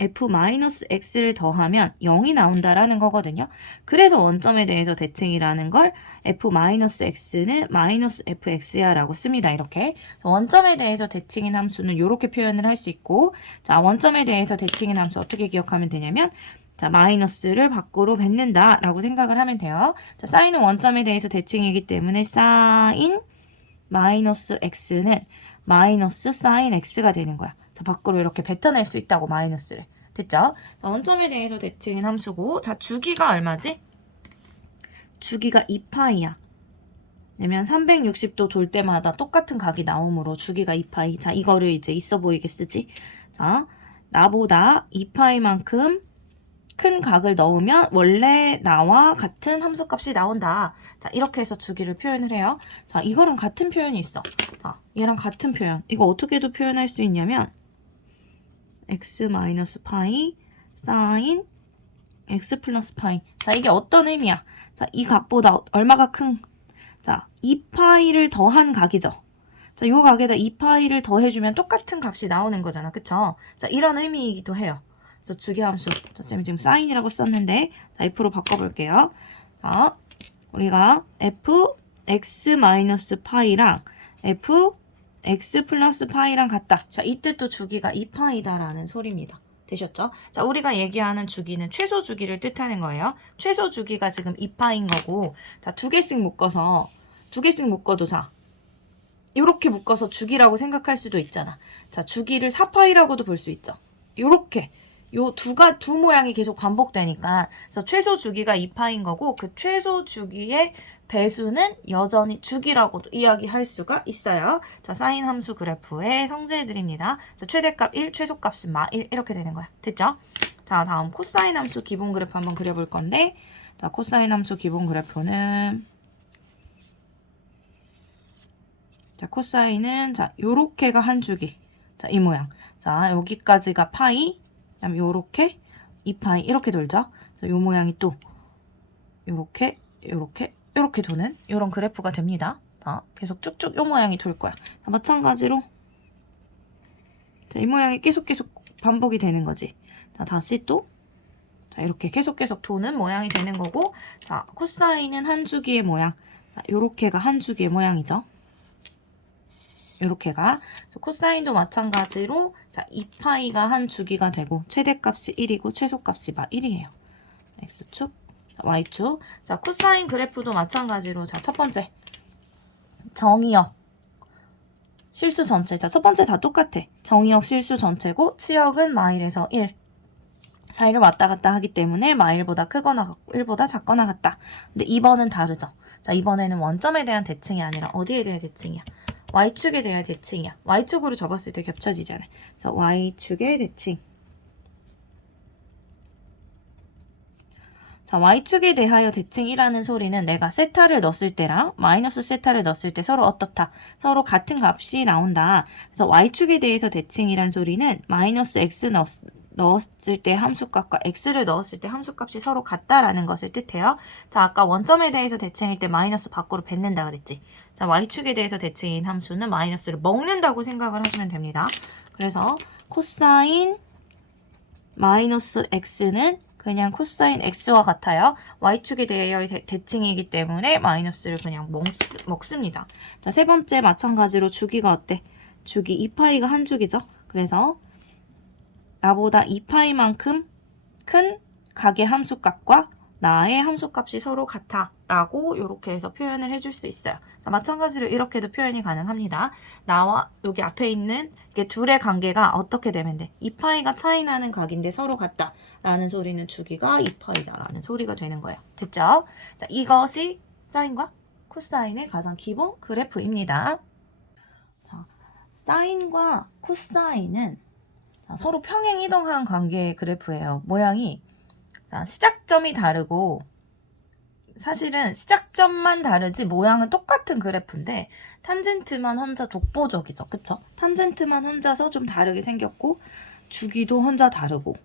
f-x를 더하면 0이 나온다라는 거거든요. 그래서 원점에 대해서 대칭이라는 걸 f-x는 마이너스 fx야 라고 씁니다. 이렇게. 원점에 대해서 대칭인 함수는 이렇게 표현을 할 수 있고, 자, 원점에 대해서 대칭인 함수 어떻게 기억하면 되냐면, 자, 마이너스를 밖으로 뱉는다 라고 생각을 하면 돼요. 자, 사인은 원점에 대해서 대칭이기 때문에 사인 마이너스 x는 마이너스 사인 x가 되는 거야. 자, 밖으로 이렇게 뱉어낼 수 있다고 마이너스를. 됐죠? 자, 원점에 대해서 대칭인 함수고, 자, 주기가 얼마지? 주기가 2파이야. 왜냐면 360도 돌 때마다 똑같은 각이 나오므로 주기가 2파이. 자, 이거를 이제 있어 보이게 쓰지. 자, 나보다 2파이만큼 큰 각을 넣으면 원래 나와 같은 함수값이 나온다. 자, 이렇게 해서 주기를 표현을 해요. 자, 이거랑 같은 표현이 있어. 자, 얘랑 같은 표현. 이거 어떻게도 표현할 수 있냐면 x-파이 사인 x 플러스 파이. 자, 이게 어떤 의미야? 자, 이 각보다 얼마가 큰? 자, 2파이를 더한 각이죠. 자, 요 각에다 2파이를 더해주면 똑같은 값이 나오는 거잖아. 그쵸? 자, 이런 의미이기도 해요. 그래서 주기함수. 자, 쌤이 지금 사인이라고 썼는데, 자, f로 바꿔볼게요. 자, 우리가 f x-파이랑 f x 플러스 파이랑 같다. 자, 이때 또 주기가 2파이다라는 소리입니다. 되셨죠? 자, 우리가 얘기하는 주기는 최소 주기를 뜻하는 거예요. 최소 주기가 지금 2파인 거고, 자, 두 개씩 묶어도 자, 이렇게 묶어서 주기라고 생각할 수도 있잖아. 자, 주기를 4파이라고도 볼 수 있죠. 요렇게. 요 두 모양이 계속 반복되니까. 그래서 최소 주기가 2파인 거고, 그 최소 주기의 배수는 여전히 주기라고도 이야기할 수가 있어요. 자, 사인 함수 그래프의 성질들입니다. 자, 최대값 1, 최소값은 마1 이렇게 되는 거야. 됐죠? 자, 다음 코사인 함수 기본 그래프 한번 그려볼 건데, 자, 코사인 함수 기본 그래프는 자, 코사인은 자, 요렇게가 한 주기. 자, 이 모양. 자, 여기까지가 파이. 그다음에 요렇게 2파이 이렇게 돌죠. 그래서 요 모양이 또 요렇게 요렇게 도는 요런 그래프가 됩니다. 자, 계속 쭉쭉 요 모양이 돌 거야. 자, 마찬가지로 자, 이 모양이 계속 반복이 되는 거지. 자, 다시 또 자, 이렇게 계속 도는 모양이 되는 거고, 자, 코사인은 한 주기의 모양. 자, 요렇게가 한 주기의 모양이죠. 요렇게가. 그래서 코사인도 마찬가지로 자, 2파이가 한 주기가 되고 최대값이 1이고 최소값이 1이에요. x축, y축. 자, 코사인 그래프도 마찬가지로 자, 첫 번째 정의역 실수 전체. 자, 첫 번째 다 똑같아. 정의역 실수 전체고 치역은 마일에서 1. 사이를 왔다 갔다 하기 때문에 마일보다 크거나 같고 1보다 작거나 같다. 근데 2번은 다르죠. 자, 이번에는 원점에 대한 대칭이 아니라 어디에 대한 대칭이야? y축에 대한 대칭이야. y축으로 접었을 때 겹쳐지잖아. 그래서 y축의 대칭. 자, y축에 대하여 대칭이라는 소리는 내가 세타를 넣었을 때랑 마이너스 세타를 넣었을 때 서로 어떻다? 서로 같은 값이 나온다. 그래서 y축에 대해서 대칭이란 소리는 마이너스 x 넣었을 때 함수값과 x를 넣었을 때 함수값이 서로 같다라는 것을 뜻해요. 자, 아까 원점에 대해서 대칭일 때 마이너스 밖으로 뱉는다 그랬지. 자, y축에 대해서 대칭인 함수는 마이너스를 먹는다고 생각을 하시면 됩니다. 그래서 코사인 마이너스 x는 그냥 코사인 x와 같아요. y축에 대하여 대칭이기 때문에 마이너스를 그냥 먹습니다. 자, 세 번째 마찬가지로 주기가 어때? 주기 2파이가 한 주기죠. 그래서 나보다 2파이만큼 큰 각의 함수값과 나의 함수값이 서로 같아 라고 이렇게 해서 표현을 해줄 수 있어요. 자, 마찬가지로 이렇게도 표현이 가능합니다. 나와 여기 앞에 있는 이게 둘의 관계가 어떻게 되면 돼? 2파이가 차이 나는 각인데 서로 같다 라는 소리는 주기가 2파이다 라는 소리가 되는 거예요. 됐죠? 자, 이것이 사인과 코사인의 가장 기본 그래프입니다. 자, 사인과 코사인은 서로 평행 이동한 관계의 그래프예요. 모양이 자, 시작점이 다르고 사실은 시작점만 다르지 모양은 똑같은 그래프인데 탄젠트만 혼자 독보적이죠. 그쵸? 탄젠트만 혼자서 좀 다르게 생겼고 주기도 혼자 다르고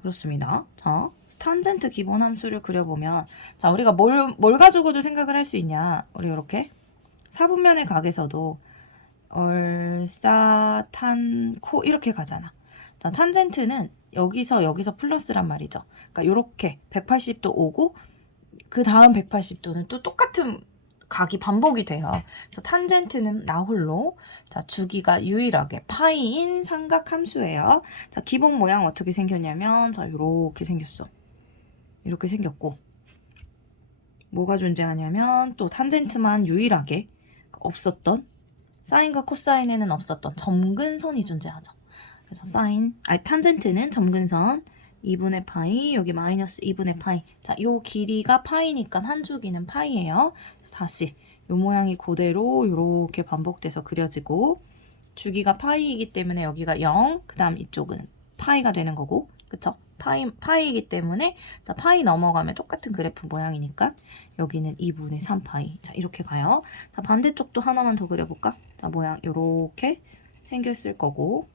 그렇습니다. 자, 탄젠트 기본 함수를 그려보면 자, 우리가 뭘 가지고도 생각을 할 수 있냐. 우리 이렇게 사분면의 각에서도 얼사탄코 이렇게 가잖아. 자, 탄젠트는 여기서 플러스란 말이죠. 그러니까 이렇게 180도 오고 그 다음 180도는 또 똑같은 각이 반복이 돼요. 그래서 탄젠트는 나홀로 자, 주기가 유일하게 파이인 삼각함수예요. 자, 기본 모양 어떻게 생겼냐면 자, 이렇게 생겼어. 이렇게 생겼고 뭐가 존재하냐면 또 탄젠트만 유일하게 없었던 사인과 코사인에는 없었던 점근선이 존재하죠. 그래서 탄젠트는 점근선 2분의 파이, 여기 마이너스 2분의 파이. 자, 요 길이가 파이니까 한 주기는 파이예요. 다시 요 모양이 그대로 이렇게 반복돼서 그려지고 주기가 파이이기 때문에 여기가 0, 그 다음 이쪽은 파이가 되는 거고, 그쵸? 파이이기 때문에 자, 파이 넘어가면 똑같은 그래프 모양이니까 여기는 2분의 3파이. 자, 이렇게 가요. 자, 반대쪽도 하나만 더 그려볼까? 자, 모양 이렇게 생겼을 거고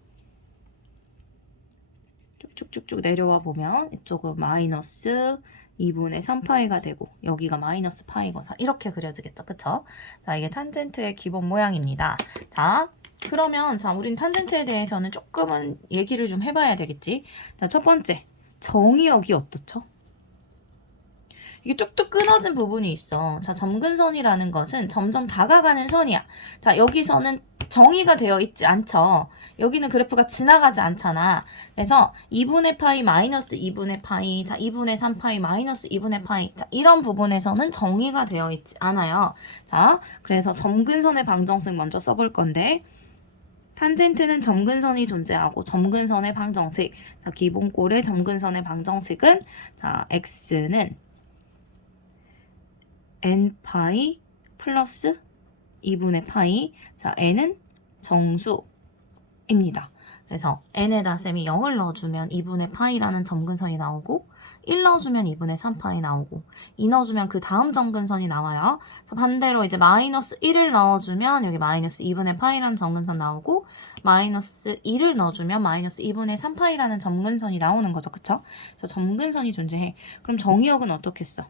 쭉쭉쭉 내려와 보면 이쪽은 마이너스 2분의 3파이가 되고 여기가 마이너스 파이고 이렇게 그려지겠죠. 그쵸? 자, 이게 탄젠트의 기본 모양입니다. 자, 그러면 자, 우린 탄젠트에 대해서는 조금은 얘기를 좀 해봐야 되겠지. 자, 첫 번째 정의역이 어떻죠? 이게 뚝뚝 끊어진 부분이 있어. 자, 점근선이라는 것은 점점 다가가는 선이야. 자, 여기서는 정의가 되어 있지 않죠. 여기는 그래프가 지나가지 않잖아. 그래서 2분의 파이 마이너스 2분의 파이, 자, 2분의 3파이 마이너스 2분의 파이. 자, 이런 부분에서는 정의가 되어 있지 않아요. 자, 그래서 점근선의 방정식 먼저 써볼 건데 탄젠트는 점근선이 존재하고 점근선의 방정식. 자, 기본꼴의 점근선의 방정식은 자, x는 n파이 플러스 2분의 파이. 자, n은 정수입니다. 그래서 n에다 쌤이 0을 넣어주면 2분의 파이라는 점근선이 나오고 1 넣어주면 2분의 3파이 나오고 2 넣어주면 그 다음 정근선이 나와요. 자, 반대로 이제 마이너스 1을 넣어주면 여기 마이너스 2분의 파이라는 정근선 나오고 마이너스 2를 넣어주면 마이너스 2분의 3파이라는 정근선이 나오는 거죠. 그쵸? 그래서 점근선이 존재해. 그럼 정의역은 어떻게 써?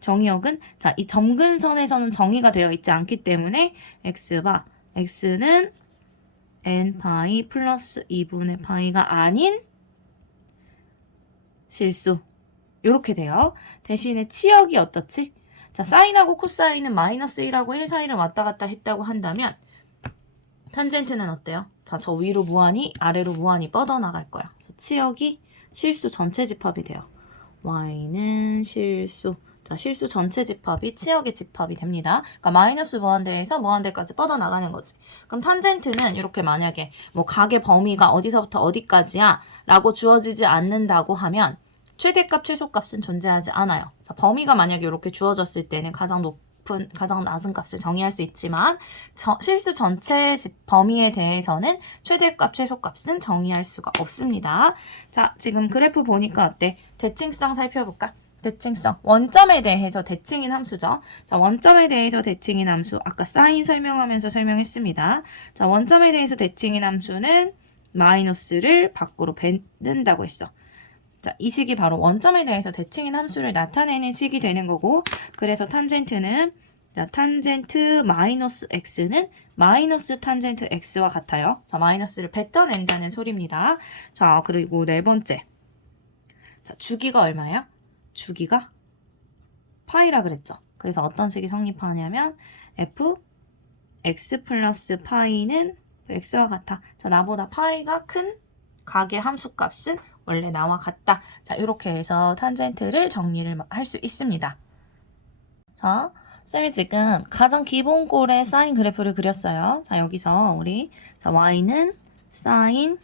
정의역은 자, 이 점근선에서는 정의가 되어 있지 않기 때문에 x는 n파이 플러스 2분의 파이가 아닌 실수. 이렇게 돼요. 대신에 치역이 어떻지? 자, 사인하고 코사인은 마이너스 1하고 1 사이를 왔다 갔다 했다고 한다면 탄젠트는 어때요? 자, 저 위로 무한히 아래로 무한히 뻗어나갈 거야. 그래서 치역이 실수 전체 집합이 돼요. y는 실수. 자, 실수 전체 집합이 치역의 집합이 됩니다. 그러니까 마이너스 무한대에서 무한대까지 뻗어나가는 거지. 그럼 탄젠트는 이렇게 만약에 뭐 각의 범위가 어디서부터 어디까지야 라고 주어지지 않는다고 하면 최대값, 최소값은 존재하지 않아요. 자, 범위가 만약에 이렇게 주어졌을 때는 가장 높은, 가장 낮은 값을 정의할 수 있지만 실수 전체 범위에 대해서는 최대값, 최소값은 정의할 수가 없습니다. 자, 지금 그래프 보니까 어때? 대칭성 살펴볼까? 대칭성. 원점에 대해서 대칭인 함수죠. 자, 원점에 대해서 대칭인 함수. 아까 사인 설명하면서 설명했습니다. 자, 원점에 대해서 대칭인 함수는 마이너스를 밖으로 뱉는다고 했어. 자, 이 식이 바로 원점에 대해서 대칭인 함수를 나타내는 식이 되는 거고, 그래서 탄젠트는 자, 탄젠트 마이너스 x는 마이너스 탄젠트 x와 같아요. 자, 마이너스를 뱉어낸다는 소리입니다. 자, 그리고 네 번째. 자, 주기가 얼마예요? 주기가 파이라 그랬죠. 그래서 어떤 식이 성립하냐면 f x 플러스 파이는 x와 같아. 자, 나보다 파이가 큰 각의 함수값은 원래 나와 같다. 자, 이렇게 해서 탄젠트를 정리를 할 수 있습니다. 자, 쌤이 지금 가장 기본꼴의 사인 그래프를 그렸어요. 자, 여기서 우리 자, y는 사인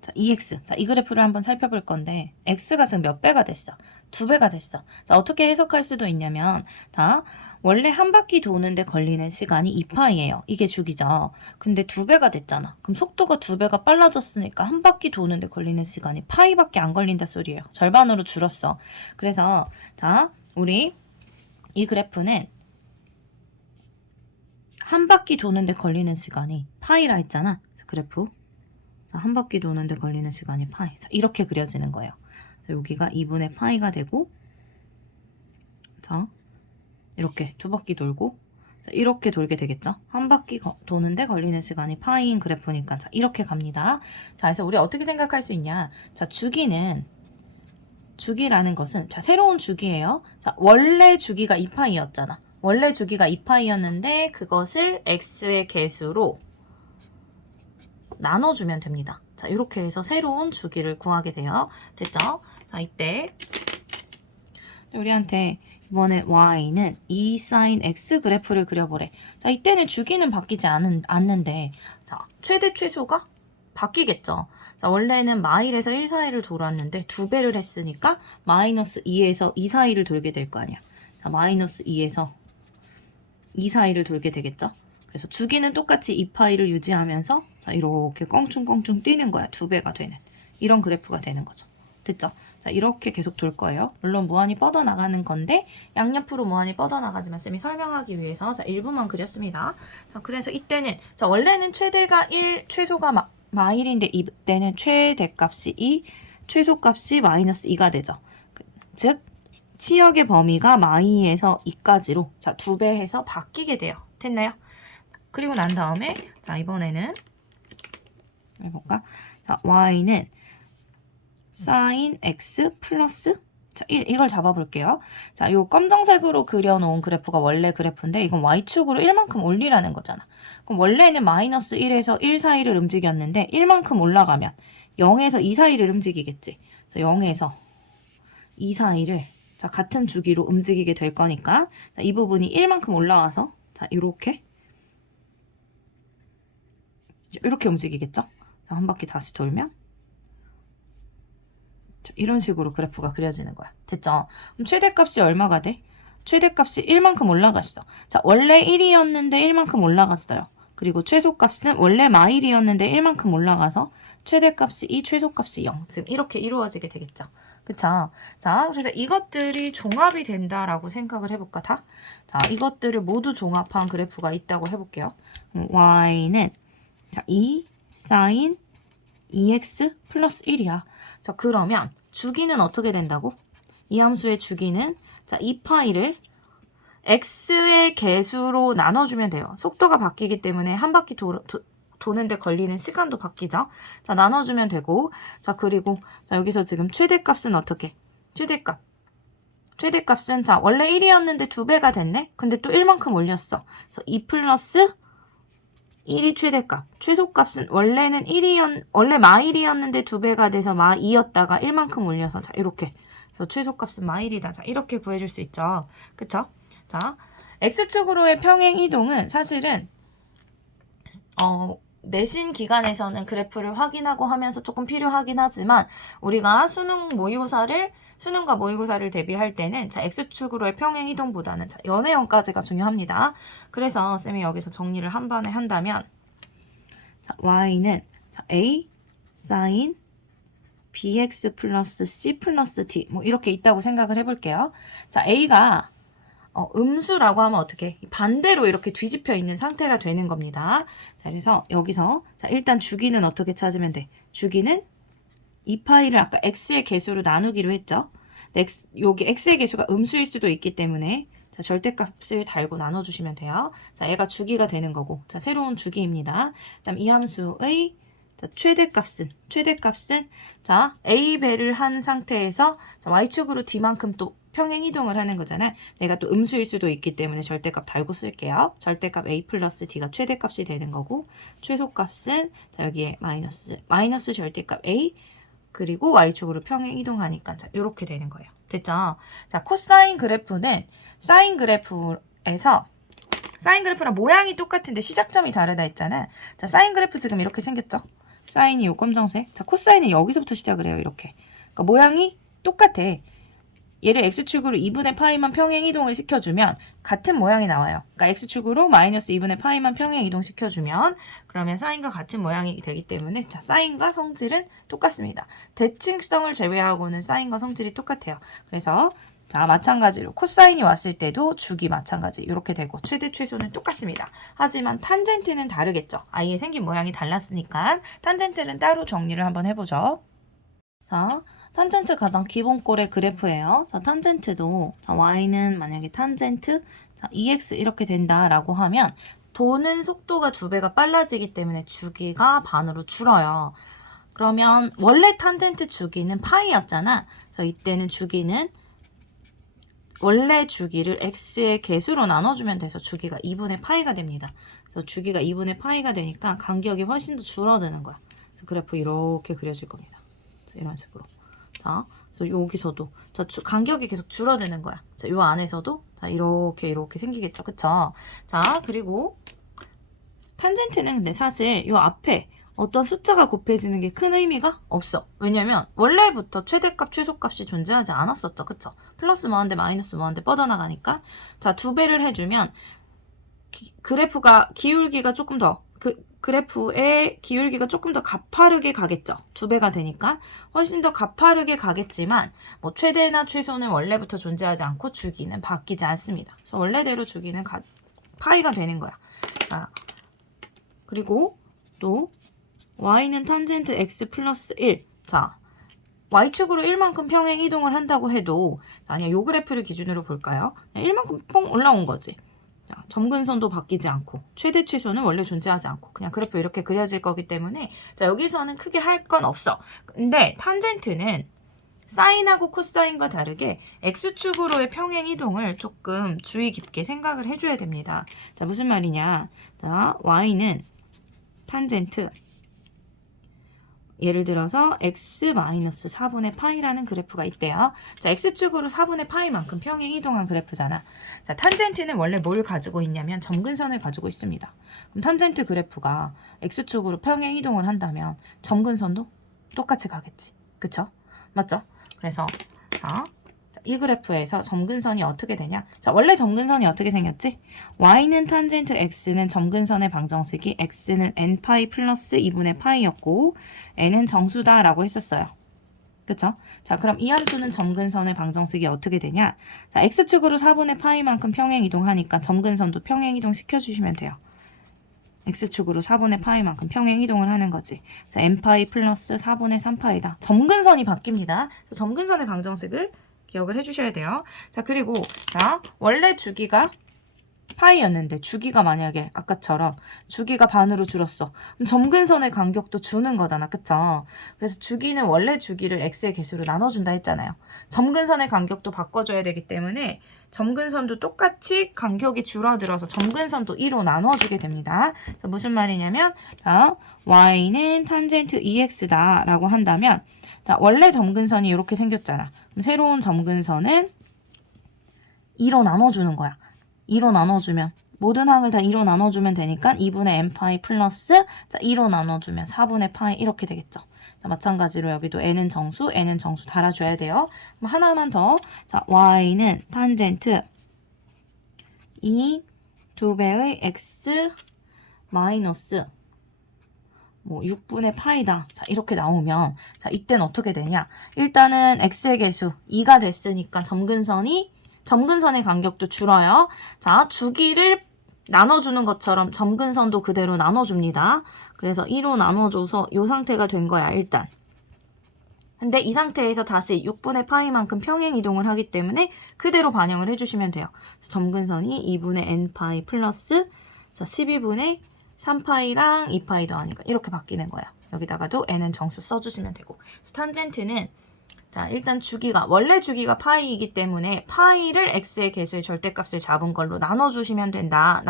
자, 2x. 자, 이 그래프를 한번 살펴볼 건데 x가 지금 몇 배가 됐어? 2배가 됐어. 자, 어떻게 해석할 수도 있냐면 자, 원래 한 바퀴 도는데 걸리는 시간이 2파이예요. 이게 주기죠. 근데 2배가 됐잖아. 그럼 속도가 2배가 빨라졌으니까 한 바퀴 도는데 걸리는 시간이 파이밖에 안 걸린다 소리예요. 절반으로 줄었어. 그래서 자, 우리 이 그래프는 한 바퀴 도는데 걸리는 시간이 파이라 했잖아. 그래프. 자, 한 바퀴 도는데 걸리는 시간이 파이. 자, 이렇게 그려지는 거예요. 자, 여기가 2분의 파이가 되고, 자, 이렇게 두 바퀴 돌고, 자, 이렇게 돌게 되겠죠? 한 바퀴 도는데 걸리는 시간이 파이인 그래프니까, 자, 이렇게 갑니다. 자, 그래서 우리 어떻게 생각할 수 있냐? 자, 주기라는 것은, 자, 새로운 주기예요. 자, 원래 주기가 2파이였잖아. 원래 주기가 2파이였는데, 그것을 x의 개수로 나눠주면 됩니다. 자, 이렇게 해서 새로운 주기를 구하게 돼요. 됐죠? 자, 이때 우리한테 이번에 y는 2 sin x 그래프를 그려보래. 자, 이때는 주기는 바뀌지 않는데 자, 최대 최소가 바뀌겠죠. 자, 원래는 마일에서 1 사이를 돌았는데 2배를 했으니까 마이너스 2에서 2 사이를 돌게 될 거 아니야. 자, 마이너스 2에서 2 사이를 돌게 되겠죠. 그래서 주기는 똑같이 2파이를 유지하면서 자, 이렇게 껑충껑충 뛰는 거야. 2배가 되는 이런 그래프가 되는 거죠. 됐죠? 자, 이렇게 계속 돌 거예요. 물론 무한히 뻗어나가는 건데 양옆으로 무한히 뻗어나가지만 쌤이 설명하기 위해서 자, 일부만 그렸습니다. 자, 그래서 이때는 자, 원래는 최대가 1, 최소가 마일인데 이때는 최대값이 2, 최소값이 마이너스 2가 되죠. 즉 치역의 범위가 마이에서 2까지로 자, 2배 해서 바뀌게 돼요. 됐나요? 그리고 난 다음에 자, 이번에는 해볼까? 자, y는 sin x 플러스 자, 1 이걸 잡아볼게요. 자, 요 검정색으로 그려놓은 그래프가 원래 그래프인데 이건 y축으로 1만큼 올리라는 거잖아. 그럼 원래는 마이너스 1에서 1 사이를 움직였는데 1만큼 올라가면 0에서 2 사이를 움직이겠지. 그래서 0에서 2 사이를 자, 같은 주기로 움직이게 될 거니까 자, 이 부분이 1만큼 올라와서 자, 이렇게 움직이겠죠? 자, 한 바퀴 다시 돌면 자, 이런 식으로 그래프가 그려지는 거야. 됐죠? 그럼 최대값이 얼마가 돼? 최대값이 1만큼 올라갔어. 자, 원래 1이었는데 1만큼 올라갔어요. 그리고 최소값은 원래 마일이었는데 1만큼 올라가서 최대값이 2, 최소값이 0. 지금 이렇게 이루어지게 되겠죠. 그쵸? 자, 그래서 이것들이 종합이 된다라고 생각을 해볼까, 다? 자, 이것들을 모두 종합한 그래프가 있다고 해볼게요. y는, 자, 2 sin 2x 플러스 1이야. 자, 그러면 주기는 어떻게 된다고? 이 함수의 주기는, 자, 2파이를 x의 개수로 나눠주면 돼요. 속도가 바뀌기 때문에 한 바퀴 도는데 걸리는 시간도 바뀌죠. 자, 나눠주면 되고, 자, 그리고, 자, 여기서 지금 최대값은 어떻게? 최대값은, 자, 원래 1이었는데 2배가 됐네? 근데 또 1만큼 올렸어. 그래서 2 플러스 1이 최대값. 최소값은 원래는 원래 마1이었는데 2배가 돼서 마2였다가 1만큼 올려서, 자, 이렇게. 그래서 최소값은 마1이다. 자, 이렇게 구해줄 수 있죠. 그쵸? 자, x축으로의 평행 이동은 사실은, 내신 기간에서는 그래프를 확인하고 하면서 조금 필요하긴 하지만 우리가 수능과 모의고사를 대비할 때는 자, x축으로의 평행 이동보다는 자, 연회형까지가 중요합니다. 그래서 쌤이 여기서 정리를 한 번에 한다면 자, y는 자, a sin bx 플러스 c 플러스 d 뭐 이렇게 있다고 생각을 해볼게요. 자, a가 음수라고 하면 어떻게? 반대로 이렇게 뒤집혀 있는 상태가 되는 겁니다. 자, 그래서 여기서 자, 일단 주기는 어떻게 찾으면 돼? 주기는 2파이를 아까 x의 개수로 나누기로 했죠. 여기 x의 개수가 음수일 수도 있기 때문에 자, 절대값을 달고 나눠주시면 돼요. 자, 얘가 주기가 되는 거고 자, 새로운 주기입니다. 그다음 이 함수의 자, 최대값은 자, a배를 한 상태에서 자, y축으로 d만큼 또 평행 이동을 하는 거잖아. 내가 또 음수일 수도 있기 때문에 절대값 달고 쓸게요. 절대값 a 플러스 d가 최대값이 되는 거고 최소값은 자, 여기에 마이너스 절대값 a 그리고 y축으로 평행 이동하니까 자, 이렇게 되는 거예요. 됐죠? 자, 코사인 그래프는 사인 그래프랑 모양이 똑같은데 시작점이 다르다 했잖아. 자, 사인 그래프 지금 이렇게 생겼죠? 사인이 요 검정색. 자, 코사인은 여기서부터 시작을 해요. 이렇게. 그러니까 모양이 똑같아. 얘를 x축으로 2분의 파이만 평행 이동을 시켜주면 같은 모양이 나와요. 그러니까 x축으로 마이너스 2분의 파이만 평행 이동 시켜주면 그러면 사인과 같은 모양이 되기 때문에 자, 사인과 성질은 똑같습니다. 대칭성을 제외하고는 사인과 성질이 똑같아요. 그래서 자, 마찬가지로 코사인이 왔을 때도 주기 마찬가지 이렇게 되고 최대 최소는 똑같습니다. 하지만 탄젠트는 다르겠죠. 아예 생긴 모양이 달랐으니까 탄젠트는 따로 정리를 한번 해보죠. 자, 탄젠트 가장 기본꼴의 그래프예요. 자, 탄젠트도 자, y는 만약에 탄젠트 자, 2x 이렇게 된다라고 하면 도는 속도가 2배가 빨라지기 때문에 주기가 반으로 줄어요. 그러면 원래 탄젠트 주기는 파이였잖아. 그래서 이때는 주기는 원래 주기를 x의 개수로 나눠주면 돼서 주기가 2분의 파이가 됩니다. 그래서 주기가 2분의 파이가 되니까 간격이 훨씬 더 줄어드는 거야. 그래서 그래프 이렇게 그려질 겁니다. 이런 식으로. 자, 그래서 여기서도 자, 간격이 계속 줄어드는 거야. 자, 요 안에서도 자, 이렇게 생기겠죠. 그쵸? 자, 그리고 탄젠트는 근데 사실 요 앞에 어떤 숫자가 곱해지는 게 큰 의미가 없어. 왜냐면 원래부터 최대값, 최소값이 존재하지 않았었죠. 그쵸? 플러스 뭐한데 마이너스 뭐한데 뻗어나가니까 자, 2배를 해주면 그래프가 기울기가 조금 더 그래프의 기울기가 조금 더 가파르게 가겠죠. 2배가 되니까 훨씬 더 가파르게 가겠지만 뭐 최대나 최소는 원래부터 존재하지 않고 주기는 바뀌지 않습니다. 그래서 원래대로 주기는 파이가 되는 거야. 자, 그리고 또 y는 탄젠트 x 플러스 1. 자, y축으로 1만큼 평행 이동을 한다고 해도 아니야, 요 그래프를 기준으로 볼까요? 1만큼 뻥 올라온 거지. 자, 점근선도 바뀌지 않고 최대 최소는 원래 존재하지 않고 그냥 그래프 이렇게 그려질 거기 때문에 자, 여기서는 크게 할 건 없어. 근데 탄젠트는 사인하고 코사인과 다르게 x축으로의 평행 이동을 조금 주의 깊게 생각을 해줘야 됩니다. 자, 무슨 말이냐? 자, y는 탄젠트 예를 들어서 x-4분의 파이라는 그래프가 있대요. 자, x축으로 4분의 파이만큼 평행 이동한 그래프잖아. 자, 탄젠트는 원래 뭘 가지고 있냐면 점근선을 가지고 있습니다. 그럼 탄젠트 그래프가 x축으로 평행 이동을 한다면 점근선도 똑같이 가겠지. 그쵸? 맞죠? 그래서 자, 이 그래프에서 점근선이 어떻게 되냐? 자, 원래 점근선이 어떻게 생겼지? y는 탄젠트 x는 점근선의 방정식이 x는 n파이 플러스 2분의 파이였고 n은 정수다라고 했었어요. 그쵸? 자, 그럼 이 함수는 점근선의 방정식이 어떻게 되냐? 자, x축으로 4분의 파이만큼 평행 이동하니까 점근선도 평행 이동 시켜주시면 돼요. x축으로 4분의 파이만큼 평행 이동을 하는 거지. 자, n파이 플러스 4분의 3파이다. 점근선이 바뀝니다. 점근선의 방정식을 기억을 해주셔야 돼요. 자, 그리고 자, 원래 주기가 파이였는데 주기가 만약에 아까처럼 주기가 반으로 줄었어. 그럼 점근선의 간격도 주는 거잖아. 그쵸? 그래서 주기는 원래 주기를 x의 개수로 나눠준다 했잖아요. 점근선의 간격도 바꿔줘야 되기 때문에 점근선도 똑같이 간격이 줄어들어서 점근선도 2로 나눠주게 됩니다. 무슨 말이냐면 자, y는 탄젠트 2x다 라고 한다면 자, 원래 점근선이 이렇게 생겼잖아. 그럼 새로운 점근선은 2로 나눠주는 거야. 2로 나눠주면 모든 항을 다 2로 나눠주면 되니까 2분의 n파이 플러스 자 2로 나눠주면 4분의 파이 이렇게 되겠죠. 자, 마찬가지로 여기도 n은 정수 달아줘야 돼요. 그럼 하나만 더. 자, y는 탄젠트 2 2배의 x 마이너스 뭐 6분의 파이다. 자, 이렇게 나오면 자, 이때는 어떻게 되냐? 일단은 x의 개수 2가 됐으니까 점근선의 간격도 줄어요. 자, 주기를 나눠주는 것처럼 점근선도 그대로 나눠줍니다. 그래서 2로 나눠줘서 이 상태가 된 거야, 일단. 근데 이 상태에서 다시 6분의 파이만큼 평행 이동을 하기 때문에 그대로 반영을 해주시면 돼요. 그래서 점근선이 2분의 n파이 플러스 자, 12분의 3파이랑 2파이 더하니까 이렇게 바뀌는 거예요. 여기다가도 n은 정수 써주시면 되고. 그래서 탄젠트는 자, 일단 원래 주기가 파이이기 때문에 파이를 x의 개수의 절대값을 잡은 걸로 나눠주면 된다.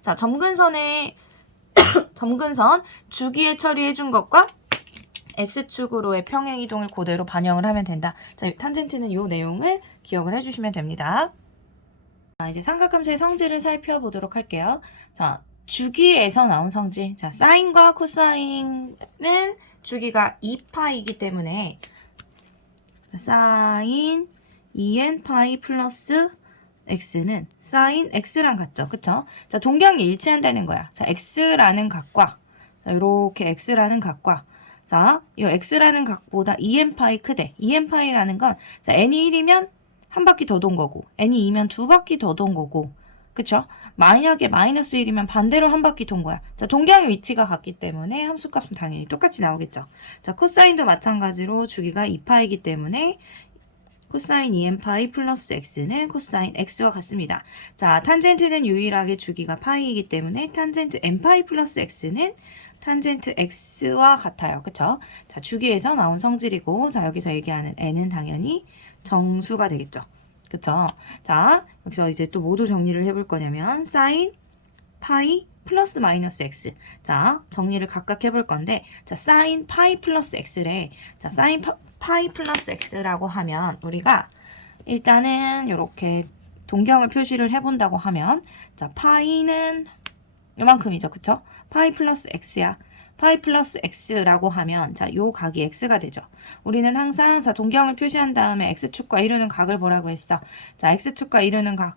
자, 점근선 주기에 처리해준 것과 x축으로의 평행 이동을 그대로 반영을 하면 된다. 자, 탄젠트는 이 내용을 기억을 해주시면 됩니다. 자, 이제 삼각함수의 성질을 살펴보도록 할게요. 자, 주기에서 나온 성질. 자, 사인과 코사인은 주기가 2파이기 때문에 사인 2n파이 플러스 x는 사인 x랑 같죠. 그쵸? 자, 동경이 일치한다는 거야. 자, x라는 각과 자, 이렇게 x라는 각과 자, 이 x라는 각보다 2n파이 크대. 2n파이라는 건 자, n이 1이면 한 바퀴 더 돈 거고 n이 2면 두 바퀴 더 돈 거고 그쵸? 만약에 마이너스 1이면 반대로 한 바퀴 돈 거야. 자, 동경의 위치가 같기 때문에 함수값은 당연히 똑같이 나오겠죠. 자, 코사인도 마찬가지로 주기가 2파이기 때문에 코사인 2n파이 플러스 x는 코사인 x와 같습니다. 자, 탄젠트는 유일하게 주기가 파이이기 때문에 탄젠트 n파이 플러스 x는 탄젠트 x와 같아요. 그쵸? 자, 주기에서 나온 성질이고 자, 여기서 얘기하는 n은 당연히 정수가 되겠죠. 그쵸? 자, 여기서 이제 또 뭐도 정리를 해볼 거냐면 사인 파이 플러스 마이너스 x. 자, 정리를 각각 해볼 건데 자, 사인 파이 플러스 x래. 자, 사인 파이 플러스 x라고 하면 우리가 일단은 이렇게 동경을 표시를 해본다고 하면 자, 파이는 이만큼이죠. 그쵸? 파이 플러스 x야. 파이 플러스 x라고 하면 자, 요 각이 x가 되죠. 우리는 항상 자, 동경을 표시한 다음에 x축과 이루는 각을 보라고 했어. 자, x축과 이루는 각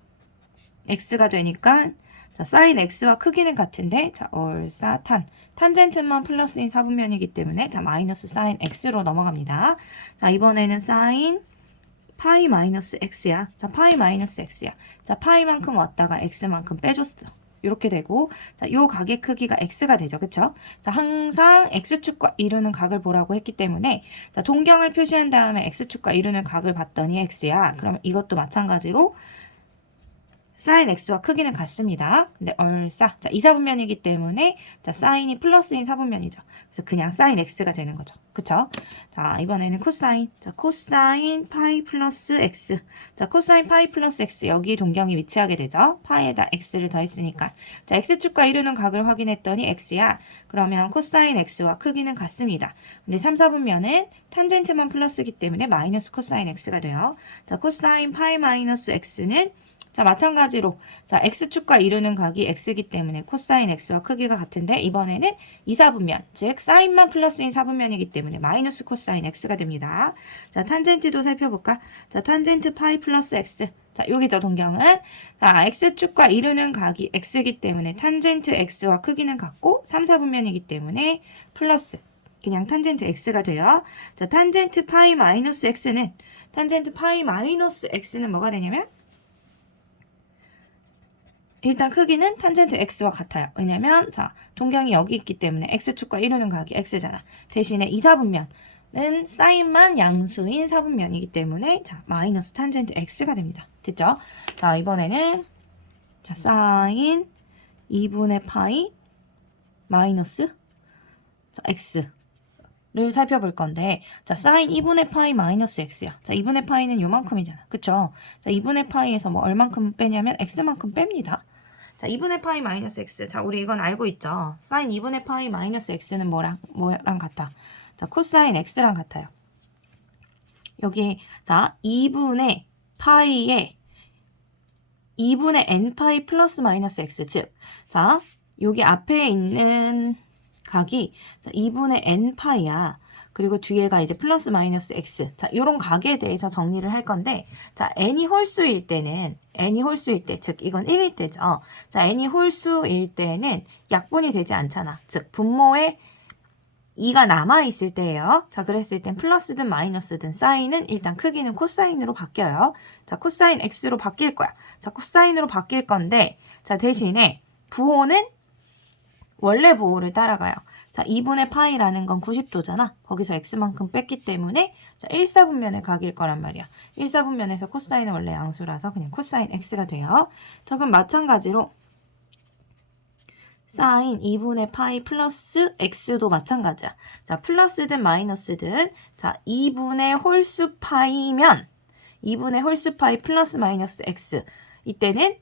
x가 되니까 자, 사인 x와 크기는 같은데 자, 얼싸 탄젠트만 플러스인 사분면이기 때문에 자, 마이너스 사인 x로 넘어갑니다. 자, 이번에는 사인 파이 마이너스 x야. 자, 파이 마이너스 x야. 자, 파이만큼 왔다가 x만큼 빼줬어. 이렇게 되고 자, 요 각의 크기가 x가 되죠. 그쵸? 자, 항상 x축과 이루는 각을 보라고 했기 때문에 자, 동경을 표시한 다음에 x축과 이루는 각을 봤더니 x야. 그러면 이것도 마찬가지로 사인 x와 크기는 같습니다. 근데 얼싸 자, 이사분면이기 때문에 자, 사인이 플러스인 사분면이죠. 그래서 그냥 사인 x가 되는 거죠. 그쵸? 자, 이번에는 코사인. 자, 코사인 파이 플러스 x. 자, 코사인 파이 플러스 x. 여기에 동경이 위치하게 되죠. 파이에다 x를 더했으니까. 자, x축과 이루는 각을 확인했더니 x야. 그러면 코사인 x와 크기는 같습니다. 근데 3, 4분면은 탄젠트만 플러스이기 때문에 마이너스 코사인 x가 돼요. 자, 코사인 파이 마이너스 x는 자, 마찬가지로 자, x축과 이루는 각이 x이기 때문에 코사인 x와 크기가 같은데 이번에는 2, 4분면, 즉 사인만 플러스인 4분면이기 때문에 마이너스 코사인 x가 됩니다. 자, 탄젠트도 살펴볼까? 자, 탄젠트 파이 플러스 x. 자, 여기죠, 동경은. 자, x축과 이루는 각이 x이기 때문에 탄젠트 x와 크기는 같고 3, 4분면이기 때문에 플러스 그냥 탄젠트 x가 돼요. 자, 탄젠트 파이 마이너스 x는 뭐가 되냐면 일단 크기는 탄젠트 x와 같아요. 왜냐면 자, 동경이 여기 있기 때문에 x축과 이루는 각이 x잖아. 대신에 이 사분면은 사인만 양수인 사분면이기 때문에 자, 마이너스 탄젠트 x가 됩니다. 됐죠? 자, 이번에는 자, 사인 2분의 파이 마이너스 자, x를 살펴볼 건데 자, 사인 2분의 파이 마이너스 x야. 자, 2분의 파이는 요만큼이잖아. 그쵸? 자, 2분의 파이에서 뭐 얼만큼 빼냐면 x만큼 뺍니다. 자, 2분의 파이 마이너스 x. 자, 우리 이건 알고 있죠? 사인 2분의 파이 마이너스 x는 뭐랑 같아? 자, 코사인 x랑 같아요. 여기 자, 2분의 파이에 2분의 n파이 플러스 마이너스 x. 즉, 자, 여기 앞에 있는 각이 2분의 n파이야. 그리고 뒤에가 이제 플러스 마이너스 x. 자, 요런 각에 대해서 정리를 할 건데, 자, n이 홀수일 때는, 즉, 이건 1일 때죠. 자, n이 홀수일 때는 약분이 되지 않잖아. 즉, 분모에 2가 남아있을 때예요. 자, 그랬을 땐 플러스든 마이너스든 사인은 일단 크기는 코사인으로 바뀌어요. 자, 코사인 x로 바뀔 거야. 자, 코사인으로 바뀔 건데, 자, 대신에 부호는 원래 부호를 따라가요. 자, 2분의 파이라는 건 90도잖아. 거기서 x만큼 뺐기 때문에 자, 1사분면의 각일 거란 말이야. 1사분면에서 코사인은 원래 양수라서 그냥 코사인 x가 돼요. 자, 그럼 마찬가지로 사인 2분의 파이 플러스 x도 마찬가지야. 자, 플러스든 마이너스든 자, 2분의 홀수 파이면 2분의 홀수 파이 플러스 마이너스 x 이때는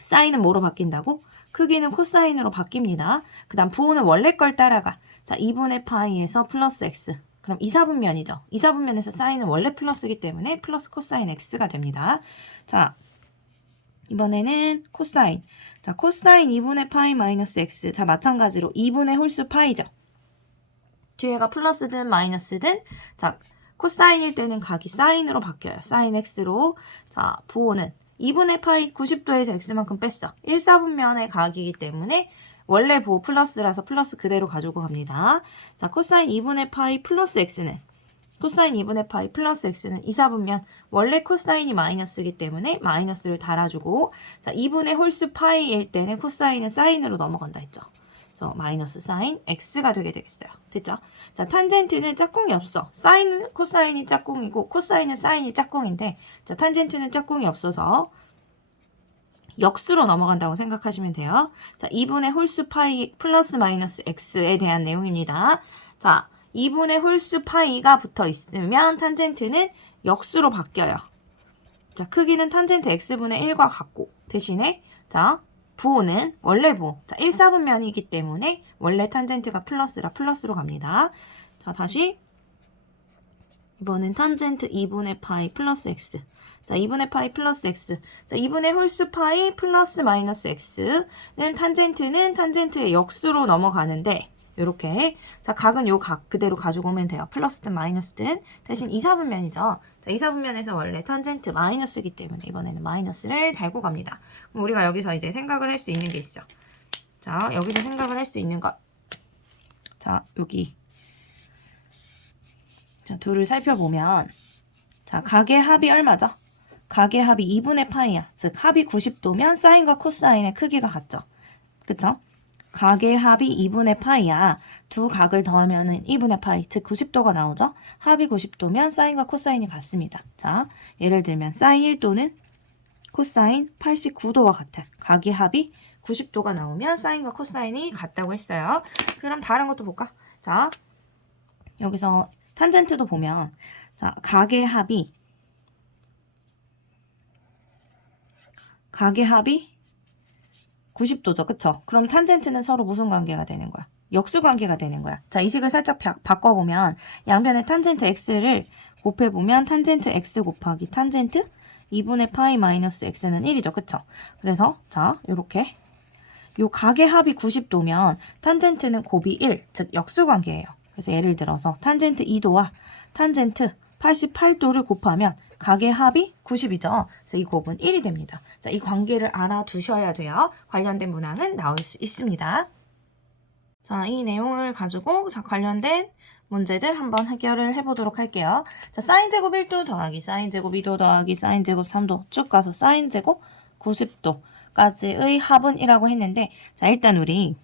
사인은 뭐로 바뀐다고? 크기는 코사인으로 바뀝니다. 그 다음 부호는 원래 걸 따라가. 자, 2분의 파이에서 플러스 x. 그럼 2사분면이죠. 2사분면에서 사인은 원래 플러스이기 때문에 플러스 코사인 x가 됩니다. 자, 이번에는 코사인. 자, 코사인 2분의 파이 마이너스 x. 자, 마찬가지로 2분의 홀수 파이죠. 뒤에가 플러스든 마이너스든 자, 코사인일 때는 각이 사인으로 바뀌어요. 사인 x로. 자, 부호는 2분의 파이 90도에서 x만큼 뺐어. 1사분면의 각이기 때문에 원래 부호 플러스라서 플러스 그대로 가지고 갑니다. 자, 코사인 2분의 파이 플러스 x는 코사인 2분의 파이 플러스 x는 2사분면 원래 코사인이 마이너스이기 때문에 마이너스를 달아주고 자, 2분의 홀수 파이일 때는 코사인은 사인으로 넘어간다 했죠. 그래서 마이너스 사인 x가 되게 되겠어요. 됐죠? 자, 탄젠트는 짝꿍이 없어. 사인은 코사인이 짝꿍이고 코사인은 사인이 짝꿍인데 자, 탄젠트는 짝꿍이 없어서 역수로 넘어간다고 생각하시면 돼요. 자, 2분의 홀수 파이 플러스 마이너스 x에 대한 내용입니다. 자, 2분의 홀수 파이가 붙어 있으면 탄젠트는 역수로 바뀌어요. 자, 크기는 탄젠트 x분의 1과 같고 대신에 자, 부호는 원래 부호. 자, 1사분면이기 때문에 원래 탄젠트가 플러스라 플러스로 갑니다. 자, 다시 이번엔 탄젠트 2분의 파이 플러스 x. 자, 2분의 파이 플러스 x. 자, 2분의 홀수 파이 플러스 마이너스 x는 탄젠트의 역수로 넘어가는데 요렇게 자, 각은 요 각 그대로 가지고 오면 돼요. 플러스든 마이너스든 대신 2사분면이죠. 자, 2사분면에서 원래 탄젠트 마이너스이기 때문에 이번에는 마이너스를 달고 갑니다. 그럼 우리가 여기서 이제 생각을 할 수 있는 게 있어. 자, 여기서 생각을 할 수 있는 것. 자, 여기 자, 둘을 살펴보면 자, 각의 합이 얼마죠? 각의 합이 2분의 파이야. 즉 합이 90도면 사인과 코사인의 크기가 같죠. 그쵸? 각의 합이 2분의 파이야. 두 각을 더하면 2분의 파이, 즉 90도가 나오죠? 합이 90도면 사인과 코사인이 같습니다. 자, 예를 들면 사인 1도는 코사인 89도와 같아. 각의 합이 90도가 나오면 사인과 코사인이 같다고 했어요. 그럼 다른 것도 볼까? 자, 여기서 탄젠트도 보면 자, 각의 합이 90도죠. 그쵸? 그럼 탄젠트는 서로 무슨 관계가 되는 거야? 역수 관계가 되는 거야. 자, 이 식을 살짝 바꿔보면 양변의 탄젠트 x를 곱해보면 탄젠트 x 곱하기 탄젠트 2분의 파이 마이너스 x는 1이죠. 그쵸? 그래서 자, 요렇게 요 각의 합이 90도면 탄젠트는 곱이 1, 즉 역수 관계예요. 그래서 예를 들어서 탄젠트 2도와 탄젠트 88도를 곱하면 각의 합이 90이죠. 그래서 이 곱은 1이 됩니다. 자, 이 관계를 알아두셔야 돼요. 관련된 문항은 나올 수 있습니다. 자, 이 내용을 가지고 관련된 문제들 한번 해결을 해보도록 할게요. 자, 사인 제곱 1도 더하기 사인 제곱 2도 더하기 사인 제곱 3도 쭉 가서 사인 제곱 90도까지의 합은 이라고 했는데, 자, 일단 우리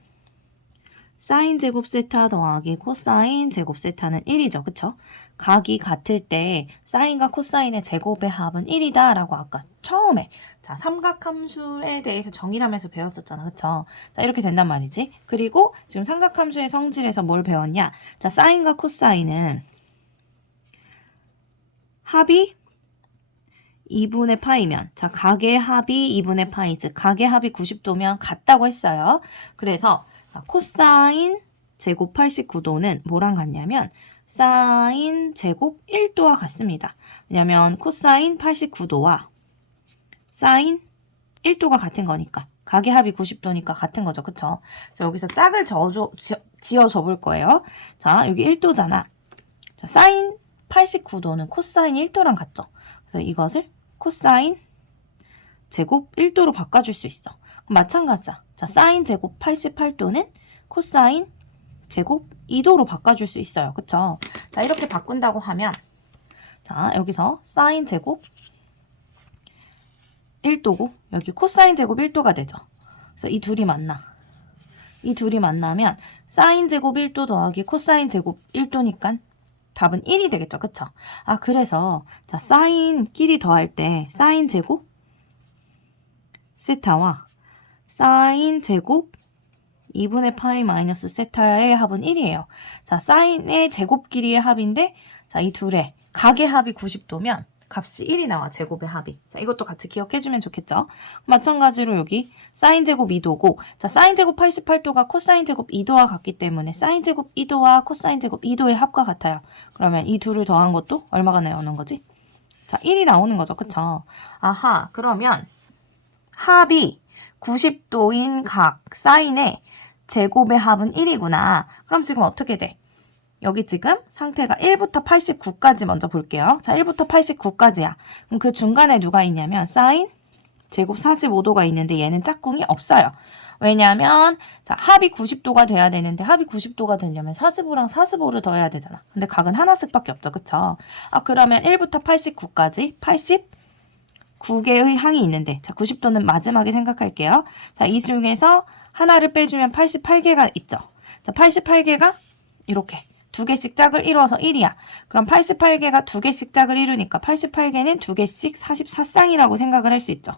사인 제곱 세타 더하기 코사인 제곱 세타는 1이죠. 그쵸? 각이 같을 때 사인과 코사인의 제곱의 합은 1이다 라고 아까 처음에 자 삼각함수에 대해서 정의하면서 배웠었잖아. 그쵸? 자 이렇게 된단 말이지. 그리고 지금 삼각함수의 성질에서 뭘 배웠냐? 자 사인과 코사인은 합이 2분의 파이면 자 각의 합이 2분의 파이 즉 각의 합이 90도면 같다고 했어요. 그래서 자, 코사인 제곱 89도는 뭐랑 같냐면 사인 제곱 1도와 같습니다. 왜냐면 코사인 89도와 사인 1도가 같은 거니까 각의 합이 90도니까 같은 거죠. 그쵸? 자, 여기서 짝을 지어줘 볼 거예요. 자, 여기 1도잖아. 자, 사인 89도는 코사인 1도랑 같죠? 그래서 이것을 코사인 제곱 1도로 바꿔줄 수 있어. 그럼 마찬가지야. 자, 사인 제곱 88도는 코사인 제곱 2도로 바꿔줄 수 있어요. 그쵸? 자, 이렇게 바꾼다고 하면 자, 여기서 사인 제곱 1도고 여기 코사인 제곱 1도가 되죠. 그래서 이 둘이 만나. 이 둘이 만나면 사인 제곱 1도 더하기 코사인 제곱 1도니까 답은 1이 되겠죠. 그쵸? 아, 그래서 자, 사인끼리 더할 때 사인 제곱 세타와 사인 제곱 2분의 파이 마이너스 세타의 합은 1이에요. 자, 사인의 제곱끼리의 합인데 자, 이 둘의 각의 합이 90도면 값이 1이 나와. 제곱의 합이. 자, 이것도 같이 기억해주면 좋겠죠. 마찬가지로 여기 사인 제곱 2도고 자, 사인 제곱 88도가 코사인 제곱 2도와 같기 때문에 사인 제곱 2도와 코사인 제곱 2도의 합과 같아요. 그러면 이 둘을 더한 것도 얼마가 나오는 거지? 자, 1이 나오는 거죠. 그쵸? 아하, 그러면 합이 90도인 각 사인의 제곱의 합은 1이구나. 그럼 지금 어떻게 돼? 여기 지금 상태가 1부터 89까지 먼저 볼게요. 자, 1부터 89까지야. 그럼 그 중간에 누가 있냐면 사인 제곱 45도가 있는데 얘는 짝꿍이 없어요. 왜냐면 자, 합이 90도가 돼야 되는데 합이 90도가 되려면 45랑 45를 더해야 되잖아. 근데 각은 하나씩밖에 없죠. 그쵸? 아, 그러면 1부터 89까지 89개의 항이 있는데 자, 90도는 마지막에 생각할게요. 자, 이 중에서 하나를 빼주면 88개가 있죠. 자, 88개가 이렇게 두 개씩 짝을 이루어서 1이야. 그럼 88개가 두 개씩 짝을 이루니까 88개는 두 개씩 44쌍이라고 생각을 할 수 있죠.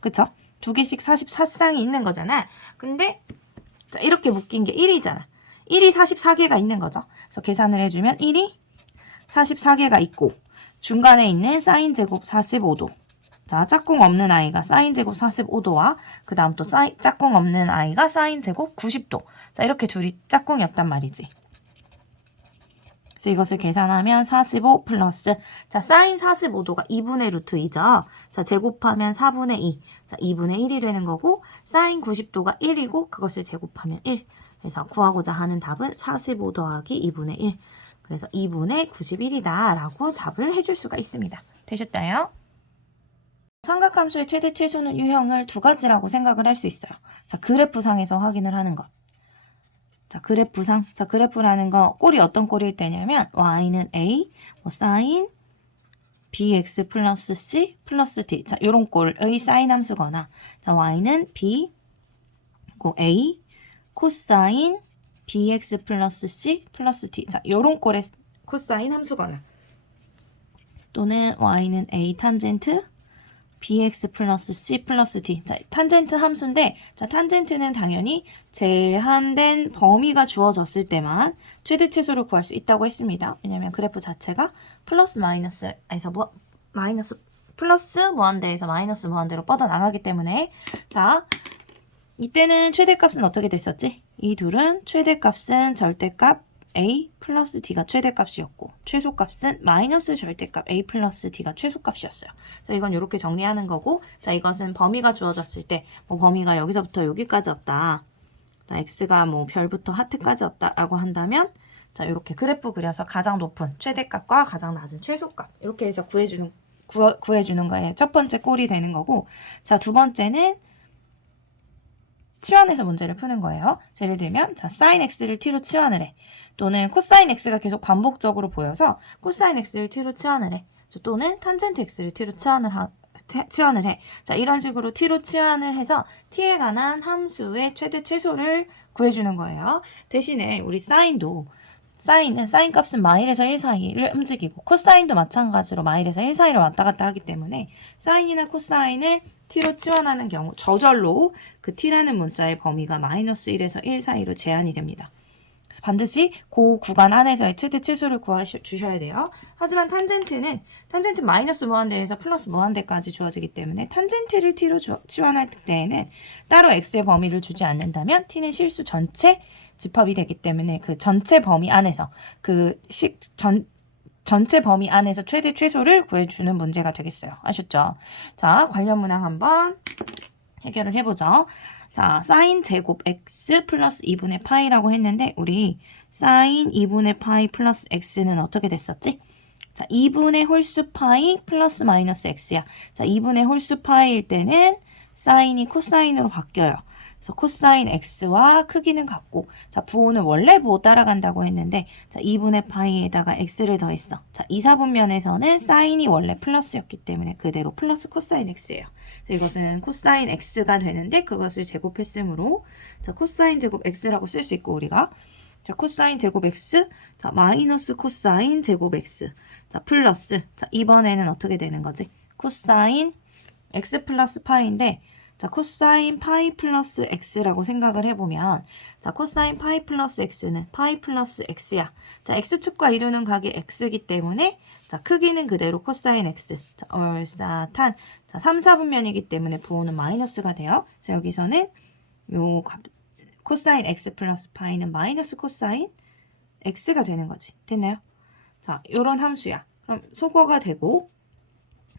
그쵸? 두 개씩 44쌍이 있는 거잖아. 근데 자, 이렇게 묶인 게 1이잖아. 1이 44개가 있는 거죠. 그래서 계산을 해주면 1이 44개가 있고 중간에 있는 사인 제곱 45도. 자, 짝꿍 없는 아이가 사인 제곱 45도와 그 다음 또 짝꿍 없는 아이가 사인 제곱 90도. 자, 이렇게 둘이 짝꿍이 없단 말이지. 그래서 이것을 계산하면 45 플러스 자, 사인 45도가 2분의 루트 2죠. 자, 제곱하면 4분의 2. 자, 2분의 1이 되는 거고 사인 90도가 1이고 그것을 제곱하면 1. 그래서 구하고자 하는 답은 45 더하기 2분의 1. 그래서 2분의 91이다 라고 답을 해줄 수가 있습니다. 되셨나요? 삼각함수의 최대 최소는 유형을 두 가지라고 생각을 할 수 있어요. 자, 그래프상에서 확인을 하는 것. 자, 그래프상. 자, 그래프라는 거 꼴이 어떤 꼴일 때냐면 y는 a, 사인 bx 플러스 c 플러스 d. 자, 요런 꼴의 사인 함수거나 자, y는 b, a, 코사인 bx 플러스 c 플러스 d. 자, 요런 꼴의 코사인 함수거나 또는 y는 a 탄젠트 bx 플러스 c 플러스 d. 자, 탄젠트 함수인데, 자, 탄젠트는 당연히 제한된 범위가 주어졌을 때만 최대 최소를 구할 수 있다고 했습니다. 왜냐면 그래프 자체가 플러스 마이너스에서 플러스 무한대에서 마이너스 무한대로 뻗어나가기 때문에 자, 이때는 최대값은 어떻게 됐었지? 이 둘은 최대값은 절대값 a 플러스 d가 최대값이었고 최소값은 마이너스 절대값 a 플러스 d가 최소값이었어요. 그래서 이건 이렇게 정리하는 거고 자 이것은 범위가 주어졌을 때 뭐 범위가 여기서부터 여기까지였다. 자 x가 뭐 별부터 하트까지였다 라고 한다면 자 이렇게 그래프 그려서 가장 높은 최대값과 가장 낮은 최소값 이렇게 해서 구해주는 거에 첫 번째 꼴이 되는 거고 자 두 번째는 치환해서 문제를 푸는 거예요. 예를 들면 자 sin x를 t로 치환을 해. 또는 코사인 x가 계속 반복적으로 보여서 코사인 x를 t로 치환을 해. 또는 탄젠트 x를 t로 치환을 해. 자, 이런 식으로 t로 치환을 해서 t에 관한 함수의 최대 최소를 구해주는 거예요. 대신에 우리 사인도 사인 값은 마일에서 1 사이를 움직이고 코사인도 마찬가지로 마일에서 1 사이를 왔다 갔다 하기 때문에 사인이나 코사인을 t로 치환하는 경우 저절로 그 t라는 문자의 범위가 -1에서 1 사이로 제한이 됩니다. 그래서 반드시 그 구간 안에서의 최대 최소를 구해주셔야 돼요. 하지만 탄젠트 마이너스 무한대에서 플러스 무한대까지 주어지기 때문에 탄젠트를 t로 치환할 때에는 따로 x의 범위를 주지 않는다면 t는 실수 전체 집합이 되기 때문에 그 전체 범위 안에서 전체 범위 안에서 최대 최소를 구해주는 문제가 되겠어요. 아셨죠? 자, 관련 문항 한번 해결을 해보죠. 자, 사인 제곱 x 플러스 2분의 파이라고 했는데 우리 사인 2분의 파이 플러스 x는 어떻게 됐었지? 자, 2분의 홀수 파이 플러스 마이너스 x야. 자, 2분의 홀수 파이일 때는 사인이 코사인으로 바뀌어요. 그래서 코사인 x와 크기는 같고, 자, 부호는 원래 부호 따라간다고 했는데, 자, 2분의 파이에다가 x를 더했어. 자, 2사분면에서는 사인이 원래 플러스였기 때문에 그대로 플러스 코사인 x예요. 자, 이것은 코사인 x가 되는데 그것을 제곱했으므로, 자, 코사인 제곱 x라고 쓸 수 있고, 우리가. 자, 코사인 제곱 x, 자, 마이너스 코사인 제곱 x, 자, 플러스, 자, 이번에는 어떻게 되는 거지? 코사인 x 플러스 파이인데, 자, 코사인 파이 플러스 x라고 생각을 해보면, 자, 코사인 파이 플러스 x는 파이 플러스 x야. 자, x축과 이루는 각이 x이기 때문에, 자, 크기는 그대로 코사인 x. 자, 얼사탄. 자, 3, 4분면이기 때문에 부호는 마이너스가 돼요. 자, 여기서는 요 코사인 x 플러스 파이는 마이너스 코사인 x가 되는 거지. 됐나요? 자, 요런 함수야. 그럼 소거가 되고,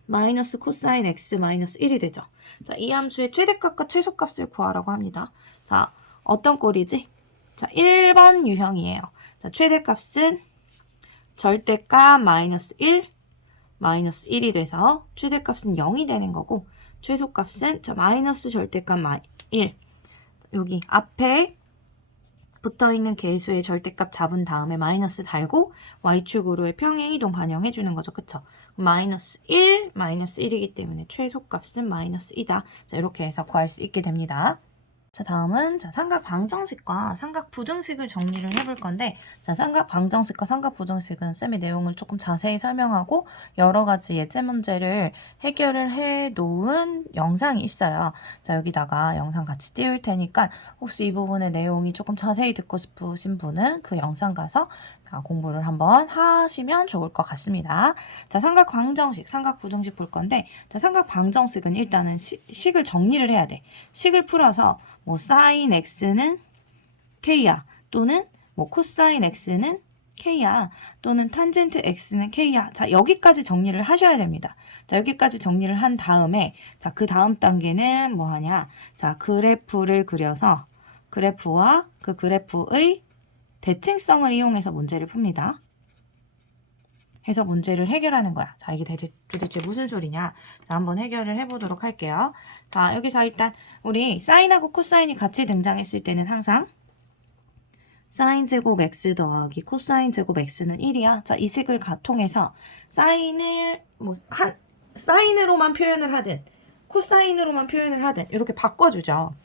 마이너스 코사인 x 마이너스 1이 되죠. 자, 이 함수의 최대값과 최소값을 구하라고 합니다. 자, 어떤 꼴이지? 자, 1번 유형이에요. 자, 최대값은 절대값 마이너스 1, 마이너스 1이 돼서 최대값은 0이 되는 거고, 최소값은 자, 마이너스 절대값 1. 여기 앞에 붙어있는 개수의 절대값 잡은 다음에 마이너스 달고 y축으로의 평행이동 반영해주는 거죠. 그쵸? 마이너스 1, 마이너스 1이기 때문에 최소값은 마이너스 2다. 자, 이렇게 해서 구할 수 있게 됩니다. 자, 다음은 자, 삼각 방정식과 삼각 부등식을 정리를 해볼 건데, 자, 삼각 방정식과 삼각 부등식은 쌤의 내용을 조금 자세히 설명하고 여러 가지 예제 문제를 해결을 해 놓은 영상이 있어요. 자, 여기다가 영상 같이 띄울 테니까 혹시 이 부분의 내용이 조금 자세히 듣고 싶으신 분은 그 영상 가서 공부를 한번 하시면 좋을 것 같습니다. 자, 삼각 방정식, 삼각 부등식 볼 건데, 자, 삼각 방정식은 일단은 식을 정리를 해야 돼. 식을 풀어서 뭐 사인 x는 k야, 또는 뭐 코사인 x는 k야, 또는 탄젠트 x는 k야. 자, 여기까지 정리를 하셔야 됩니다. 자, 여기까지 정리를 한 다음에, 자, 그 다음 단계는 뭐 하냐? 자, 그래프를 그려서 그래프와 그 그래프의 대칭성을 이용해서 문제를 풉니다. 해서 문제를 해결하는 거야. 자, 이게 도대체 무슨 소리냐? 자, 한번 해결을 해보도록 할게요. 자, 여기서 일단 우리 사인하고 코사인이 같이 등장했을 때는 항상 사인 제곱 x 더하기 코사인 제곱 x는 1이야. 자, 이 식을 통해서 사인을 사인으로만 표현을 하든 코사인으로만 표현을 하든 이렇게 바꿔주죠.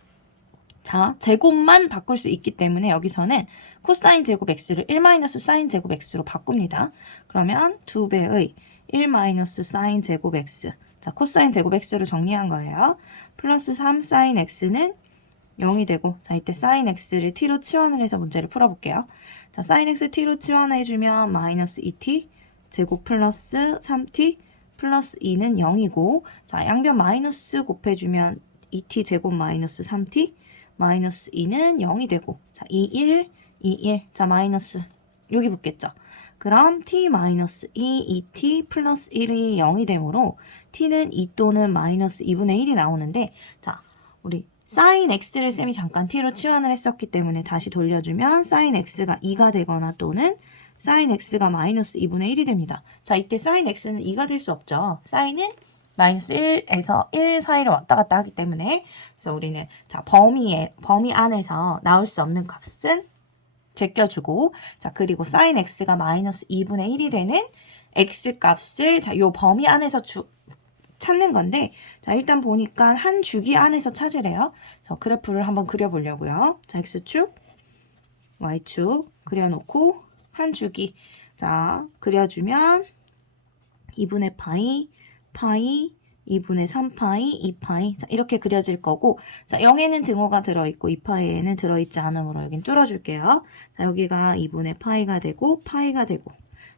자, 제곱만 바꿀 수 있기 때문에 여기서는 코사인 제곱 x를 1-사인 제곱 x로 바꿉니다. 그러면 2배의 1-사인 제곱 x. 자, 코사인 제곱 x로 정리한 거예요. 플러스 3사인 x는 0이 되고, 자, 이때 사인 x를 t로 치환을 해서 문제를 풀어볼게요. 자, 사인 x t로 치환해주면 마이너스 2t 제곱 플러스 3t 플러스 2는 0이고, 자, 양변 마이너스 곱해주면 2t 제곱 마이너스 3t 마이너스 2는 0이 되고, 자, 2, 1, 2, 1. 자, 마이너스. 여기 붙겠죠. 그럼 t 마이너스 2, 2t 플러스 1이 0이 되므로 t는 2 또는 마이너스 2분의 1이 나오는데, 자, 우리 사인 x를 쌤이 잠깐 t로 치환을 했었기 때문에 다시 돌려주면 사인 x가 2가 되거나 또는 사인 x가 마이너스 2분의 1이 됩니다. 자, 이때 사인 x는 2가 될 수 없죠. 사인은 마이너스 1에서 1 사이를 왔다 갔다 하기 때문에 그래서 우리는 자 범위 안에서 나올 수 없는 값은 제껴주고 자 그리고 sin x가 마이너스 2분의 1이 되는 x 값을 자 요 범위 안에서 찾는 건데 자 일단 보니까 한 주기 안에서 찾으래요. 그래서 그래프를 한번 그려보려고요. 자 x축, y축 그려놓고 한 주기 자 그려주면 2분의 파이, 2분의 3파이, 2파이 자 이렇게 그려질 거고 자 0에는 등호가 들어있고 2파이에는 들어있지 않으므로 여긴 뚫어줄게요. 자 여기가 2분의 파이가 되고 파이가 되고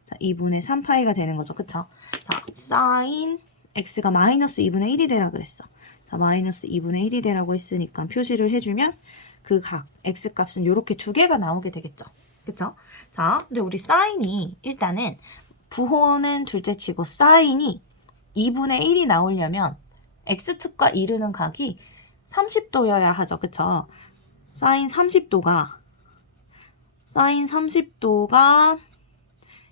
자 2분의 3파이가 되는 거죠. 그쵸? 자 sin x가 마이너스 2분의 1이 되라 그랬어. 자 마이너스 2분의 1이 되라고 했으니까 표시를 해주면 그 각 x값은 이렇게 두 개가 나오게 되겠죠. 그쵸? 자 근데 우리 sign이 일단은 부호는 둘째 치고 sign이 2분의 1이 나오려면 x축과 이루는 각이 30도여야 하죠. 그쵸? sin 30도가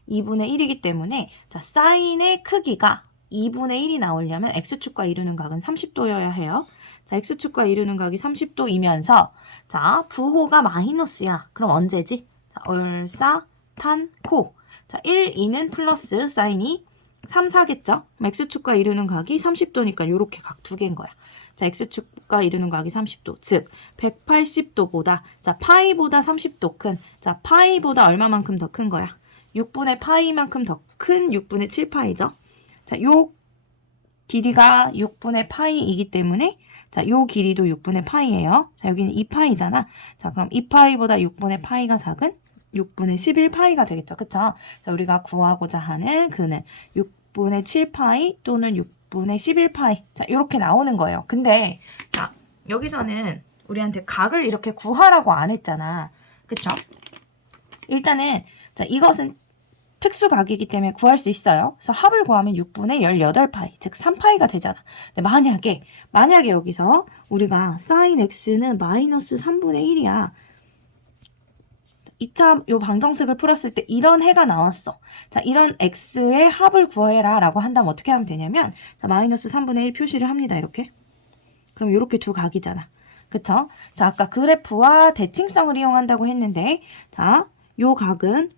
2분의 1이기 때문에 자 sign의 크기가 2분의 1이 나오려면 x축과 이루는 각은 30도여야 해요. 자 x축과 이루는 각이 30도이면서 자 부호가 마이너스야. 그럼 언제지? 자 얼싸탄코 자 1, 2는 플러스 사인이 3, 4겠죠? x축과 이루는 각이 30도니까 이렇게 각 두 개인 거야. 자 x축과 이루는 각이 30도 즉 180도보다 자 파이보다 30도 큰 자 파이보다 얼마만큼 더 큰 거야? 6분의 파이만큼 더 큰 6분의 7파이죠. 자 요 길이가 6분의 파이이기 때문에 자 요 길이도 6분의 파이예요. 자 여기는 2파이잖아. 자 그럼 2파이보다 6분의 파이가 작은 6분의 11파이가 되겠죠. 그쵸? 자, 우리가 구하고자 하는 그는 6분의 7파이 또는 6분의 11파이. 자, 이렇게 나오는 거예요. 근데, 자, 여기서는 우리한테 각을 이렇게 구하라고 안 했잖아. 그쵸? 일단은, 자, 이것은 특수각이기 때문에 구할 수 있어요. 그래서 합을 구하면 6분의 18파이, 즉 3파이가 되잖아. 근데 만약에 여기서 우리가 sin x는 마이너스 3분의 1이야. 2차 요 방정식을 풀었을 때 이런 해가 나왔어. 자, 이런 x의 합을 구해라 라고 한다면 어떻게 하면 되냐면 자, 마이너스 3분의 1 표시를 합니다. 이렇게. 그럼 이렇게 두 각이잖아. 그쵸? 자, 아까 그래프와 대칭성을 이용한다고 했는데 자, 요 각은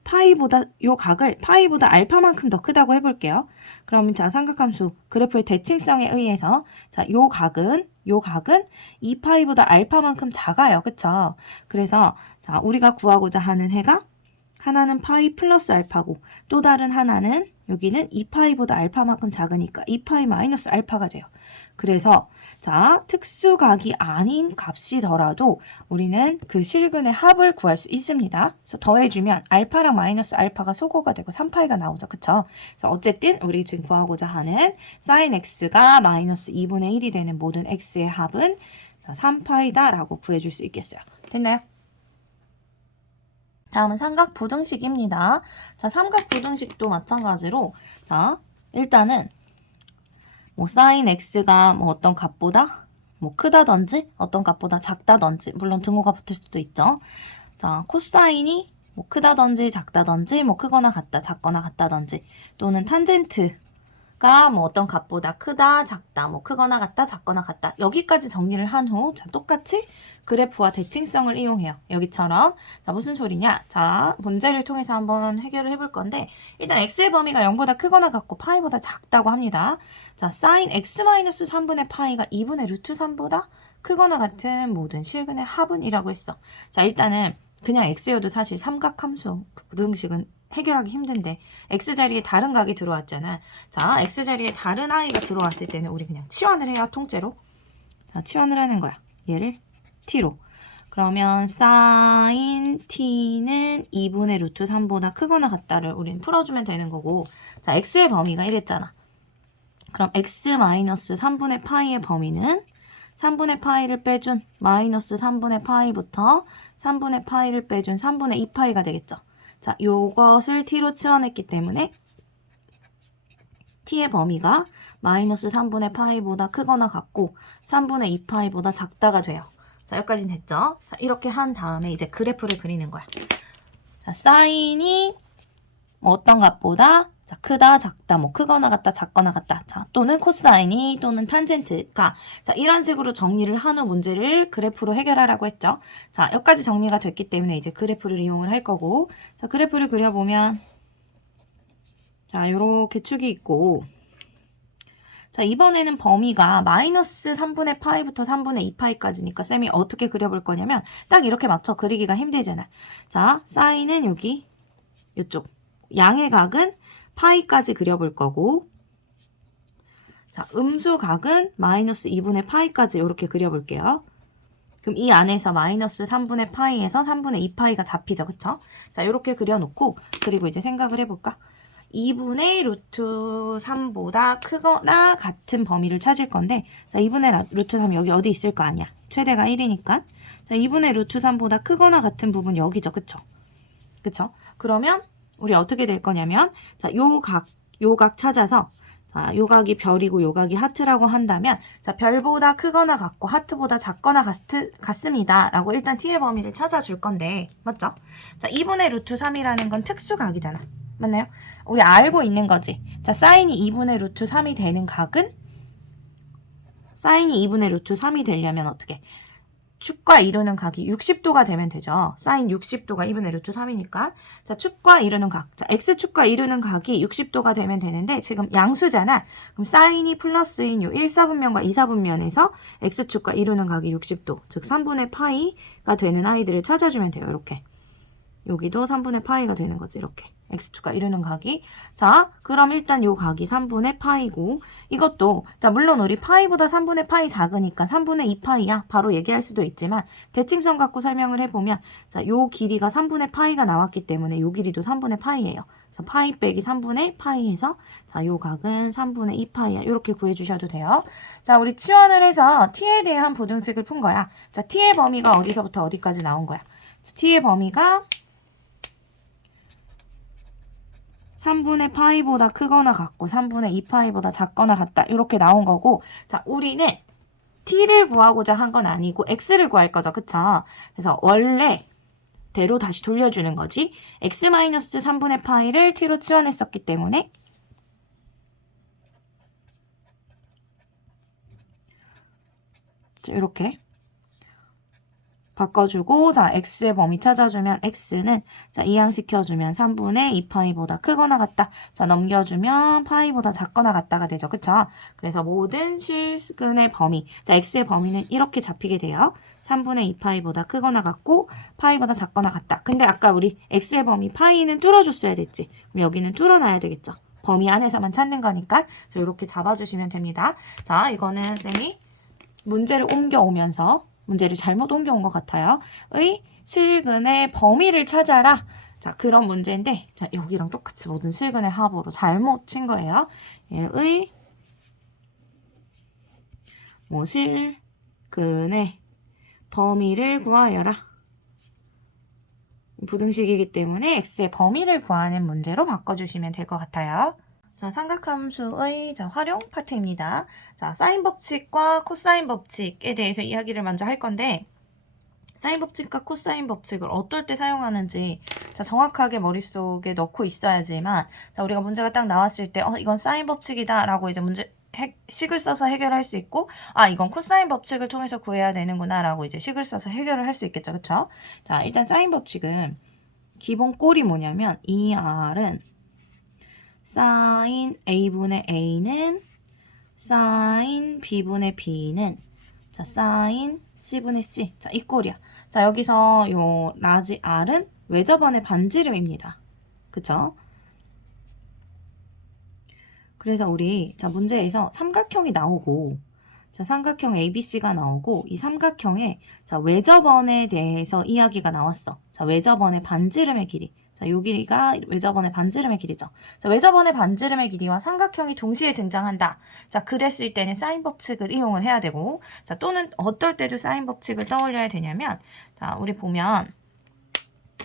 요 각을 파이보다 알파만큼 더 크다고 해볼게요. 그러면 자, 삼각함수 그래프의 대칭성에 의해서 자, 요 각은 2파이보다 알파만큼 작아요. 그쵸? 그래서 자, 우리가 구하고자 하는 해가 하나는 파이 플러스 알파고 또 다른 하나는 여기는 2파이보다 알파만큼 작으니까 2파이 마이너스 알파가 돼요. 그래서 자, 특수각이 아닌 값이더라도 우리는 그 실근의 합을 구할 수 있습니다. 그래서 더해주면 알파랑 마이너스 알파가 소거가 되고 3파이가 나오죠. 그쵸? 그래서 어쨌든 우리 지금 구하고자 하는 sin x가 마이너스 2분의 1이 되는 모든 x의 합은 3파이다 라고 구해줄 수 있겠어요. 됐나요? 다음은 삼각부등식입니다. 자, 삼각부등식도 마찬가지로 자, 일단은 뭐 sin x가 뭐 어떤 값보다 뭐 크다든지 어떤 값보다 작다든지 물론 등호가 붙을 수도 있죠. 자, 코사인이 뭐 크다든지 작다든지 뭐 크거나 같다 작거나 같다든지 또는 탄젠트가 뭐 어떤 값보다 크다 작다 뭐 크거나 같다 작거나 같다 여기까지 정리를 한 후 자, 똑같이 그래프와 대칭성을 이용해요. 여기처럼 자 무슨 소리냐? 자 문제를 통해서 한번 해결을 해볼 건데 일단 x의 범위가 0보다 크거나 같고 파이보다 작다고 합니다. 자 sin x-3분의 파이가 2분의 루트 3보다 크거나 같은 모든 실근의 합은 이라고 했어. 자 일단은 그냥 x여도 사실 삼각함수 부등식은 해결하기 힘든데 x자리에 다른 각이 들어왔잖아. 자 x자리에 다른 i가 들어왔을 때는 우리 그냥 치환을 해요. 통째로. 자 치환을 하는 거야. 얘를 t로. 그러면 sin t는 2분의 루트 3보다 크거나 같다를 우린 풀어주면 되는 거고 자 x의 범위가 이랬잖아. 그럼 x-3분의 파이의 범위는 3분의 파이를 빼준 마이너스 3분의 파이부터 3분의 파이를 빼준 3분의 2파이가 되겠죠. 자, 요것을 t로 치환했기 때문에 t의 범위가 마이너스 3분의 파이보다 크거나 같고 3분의 2파이보다 작다가 돼요. 자, 여기까지는 됐죠? 자, 이렇게 한 다음에 이제 그래프를 그리는 거야. 자, 사인이 어떤 값보다 자, 크다, 작다, 뭐 크거나 같다, 작거나 같다. 자, 또는 코사인이 또는 탄젠트가. 자, 이런 식으로 정리를 한 후 문제를 그래프로 해결하라고 했죠. 자, 여기까지 정리가 됐기 때문에 이제 그래프를 이용을 할 거고. 자, 그래프를 그려보면 자, 요렇게 축이 있고. 자, 이번에는 범위가 마이너스 3분의 파이부터 3분의 2파이까지니까 쌤이 어떻게 그려볼 거냐면 딱 이렇게 맞춰 그리기가 힘들잖아. 자, 사인은 여기 이쪽. 양의 각은 파이까지 그려볼 거고, 자, 음수각은 마이너스 2분의 파이까지 이렇게 그려볼게요. 그럼 이 안에서 마이너스 3분의 파이에서 3분의 2파이가 잡히죠. 그쵸? 자, 이렇게 그려놓고, 그리고 이제 생각을 해볼까? 2분의 루트 3보다 크거나 같은 범위를 찾을 건데, 자, 2분의 루트 3 여기 어디 있을 거 아니야? 최대가 1이니까. 자, 2분의 루트 3보다 크거나 같은 부분 여기죠. 그쵸? 그쵸? 그러면 우리 어떻게 될 거냐면, 자, 요 각 찾아서, 자, 요 각이 별이고 요 각이 하트라고 한다면, 자, 별보다 크거나 같고 하트보다 작거나 같습니다. 라고 일단 t의 범위를 찾아줄 건데, 맞죠? 자, 2분의 루트 3이라는 건 특수각이잖아. 맞나요? 우리 알고 있는 거지. 자, 사인이 2분의 루트 3이 되는 각은, 사인이 2분의 루트 3이 되려면 어떻게? 축과 이루는 각이 60도가 되면 되죠. 사인 60도가 2분의 루트 3이니까. 자, 축과 이루는 각. 자, x축과 이루는 각이 60도가 되면 되는데 지금 양수잖아. 그럼 사인이 플러스인 요 1사분면과 2사분면에서 x축과 이루는 각이 60도. 즉 3분의 파이가 되는 아이들을 찾아주면 돼요. 이렇게. 여기도 3분의 파이가 되는 거지. 이렇게. x축과 이루는 각이. 자, 그럼 일단 요 각이 3분의 파이고, 이것도, 자, 물론 우리 파이보다 3분의 파이 작으니까 3분의 2파이야. 바로 얘기할 수도 있지만, 대칭성 갖고 설명을 해보면, 자, 요 길이가 3분의 파이가 나왔기 때문에 요 길이도 3분의 파이예요. 그래서 파이 빼기 3분의 파이에서, 자, 요 각은 3분의 2파이야. 이렇게 구해주셔도 돼요. 자, 우리 치환을 해서 t에 대한 부등식을 푼 거야. 자, t의 범위가 어디서부터 어디까지 나온 거야? 자, t의 범위가 3분의 파이보다 크거나 같고 3분의 2파이보다 작거나 같다. 이렇게 나온 거고, 자, 우리는 t를 구하고자 한 건 아니고 x를 구할 거죠. 그쵸? 그래서 원래대로 다시 돌려주는 거지. x-3분의 파이를 t로 치환했었기 때문에 자, 이렇게 바꿔주고, 자, x의 범위 찾아주면 x는, 자, 이항시켜주면 3분의 2파이보다 크거나 같다. 자, 넘겨주면 파이보다 작거나 같다가 되죠. 그쵸? 그래서 모든 실근의 범위, 자, x의 범위는 이렇게 잡히게 돼요. 3분의 2파이보다 크거나 같고 파이보다 작거나 같다. 근데 아까 우리 x의 범위 파이는 뚫어줬어야 됐지. 그럼 여기는 뚫어놔야 되겠죠. 범위 안에서만 찾는 거니까. 자, 이렇게 잡아주시면 됩니다. 자, 이거는 쌤이 문제를 옮겨오면서 문제를 잘못 옮겨온 것 같아요. 의 실근의 범위를 찾아라. 자, 그런 문제인데, 자, 여기랑 똑같이 모든 실근의 합으로 잘못 친 거예요. 의 실근의 범위를 구하여라. 부등식이기 때문에 x의 범위를 구하는 문제로 바꿔주시면 될 것 같아요. 자, 삼각함수의 활용 파트입니다. 자, 사인 법칙과 코사인 법칙에 대해서 이야기를 먼저 할 건데, 사인 법칙과 코사인 법칙을 어떨 때 사용하는지 자, 정확하게 머릿속에 넣고 있어야지만, 자, 우리가 문제가 딱 나왔을 때 이건 사인 법칙이다 라고 이제 식을 써서 해결할 수 있고, 이건 코사인 법칙을 통해서 구해야 되는구나 라고 이제 식을 써서 해결을 할 수 있겠죠. 그쵸? 자, 일단 사인 법칙은 기본 꼴이 뭐냐면 2r은 사인 a분의 a는 사인 b분의 b는 자, 사인 c분의 c. 자, 이 꼴이야. 자, 여기서 요 라지 r은 외접원의 반지름입니다. 그쵸? 그래서 우리 자, 문제에서 삼각형이 나오고, 자, 삼각형 ABC가 나오고, 이 삼각형의 자, 외접원에 대해서 이야기가 나왔어. 자, 외접원의 반지름의 길이. 자, 요 길이가 외접원의 반지름의 길이죠. 자, 외접원의 반지름의 길이와 삼각형이 동시에 등장한다. 자, 그랬을 때는 사인 법칙을 이용을 해야 되고, 자, 또는 어떨 때도 사인 법칙을 떠올려야 되냐면, 자, 우리 보면,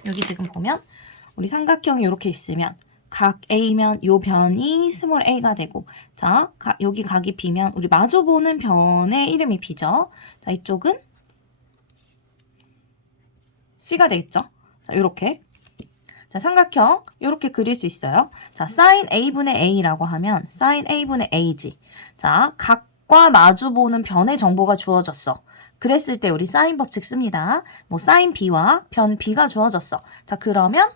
여기 지금 보면, 우리 삼각형이 이렇게 있으면, 각 A면 요 변이 스몰 a가 되고, 자, 여기 각이 B면 우리 마주보는 변의 이름이 B죠. 자, 이쪽은 C가 되겠죠. 자, 요렇게. 자, 삼각형 이렇게 그릴 수 있어요. 자, sin A분의 A라고 하면 sin A분의 A지. 자, 각과 마주보는 변의 정보가 주어졌어. 그랬을 때 우리 sin 법칙 씁니다. 뭐 sin B와 변 B가 주어졌어. 자, 그러면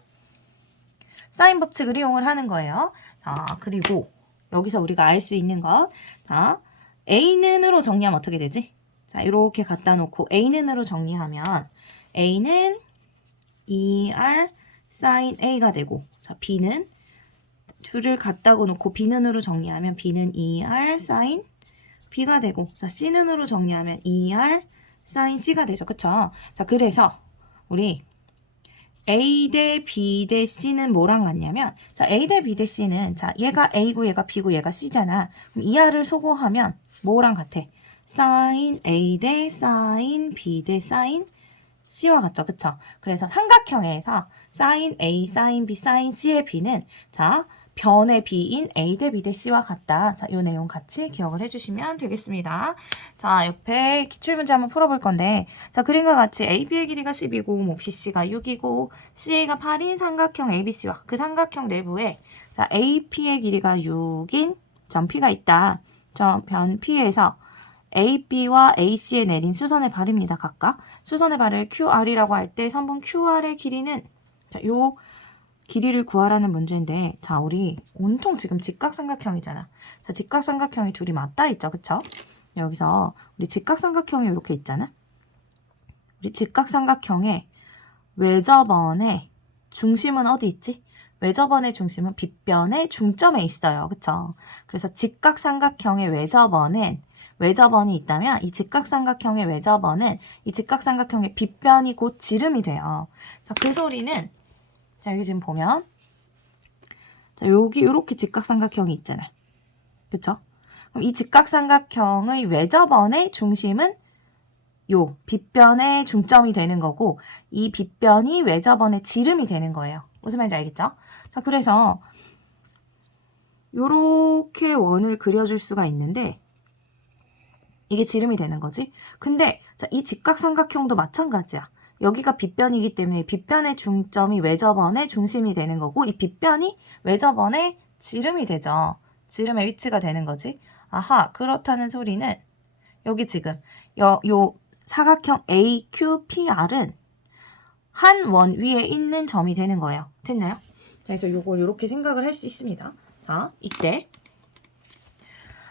sin 법칙을 이용을 하는 거예요. 자, 그리고 여기서 우리가 알 수 있는 것. 자, A는으로 정리하면 어떻게 되지? 자, 이렇게 갖다 놓고 A는으로 정리하면 A는 2R sin A가 되고, 자, B는 둘을 갖다 놓고 B는으로 정리하면 B는 2R sin B가 되고, 자, C는으로 정리하면 2R sin C가 되죠. 그쵸? 자, 그래서 우리 A 대 B 대 C는 뭐랑 같냐면, 자, A 대 B 대 C는, 자, 얘가 A고 얘가 B고 얘가 C잖아. 그럼 이 R을 소거하면 뭐랑 같아? sin A 대 sin B 대 sin C와 같죠. 그쵸? 그래서 삼각형에서 sin A, sin B, sin C의 B는, 자, 변의 B인 A 대 B 대 C와 같다. 자, 이 내용 같이 기억을 해주시면 되겠습니다. 자, 옆에 기출문제 한번 풀어볼 건데, 자, 그림과 같이 AB의 길이가 10이고, 뭐 BC가 6이고, CA가 8인 삼각형 ABC와 그 삼각형 내부에, 자, AP의 길이가 6인 점 P가 있다. 점 변 P에서 AB와 AC에 내린 수선의 발입니다. 각각. 수선의 발을 QR이라고 할 때 선분 QR의 길이는, 자, 요 길이를 구하라는 문제인데, 자, 우리 온통 지금 직각삼각형이잖아. 자, 직각삼각형이 둘이 맞닿아 있죠. 그쵸? 여기서 우리 직각삼각형이 이렇게 있잖아. 우리 직각삼각형의 외접원의 중심은 어디 있지? 외접원의 중심은 빗변의 중점에 있어요. 그쵸? 그래서 직각삼각형의 외접원이 있다면 이 직각삼각형의 외접원은 이 직각삼각형의 빗변이 곧 지름이 돼요. 자, 그 소리는, 자, 여기 지금 보면, 자, 여기 이렇게 직각삼각형이 있잖아. 그쵸? 그럼 이 직각삼각형의 외접원의 중심은 요 빗변의 중점이 되는 거고, 이 빗변이 외접원의 지름이 되는 거예요. 무슨 말인지 알겠죠? 자, 그래서 요렇게 원을 그려줄 수가 있는데, 이게 지름이 되는 거지. 근데 자, 이 직각삼각형도 마찬가지야. 여기가 빗변이기 때문에 빗변의 중점이 외접원의 중심이 되는 거고, 이 빗변이 외접원의 지름이 되죠. 지름의 위치가 되는 거지. 아하, 그렇다는 소리는 여기 지금 요 사각형 AQPR은 한 원 위에 있는 점이 되는 거예요. 됐나요? 자, 그래서 요걸 이렇게 생각을 할 수 있습니다. 자, 이때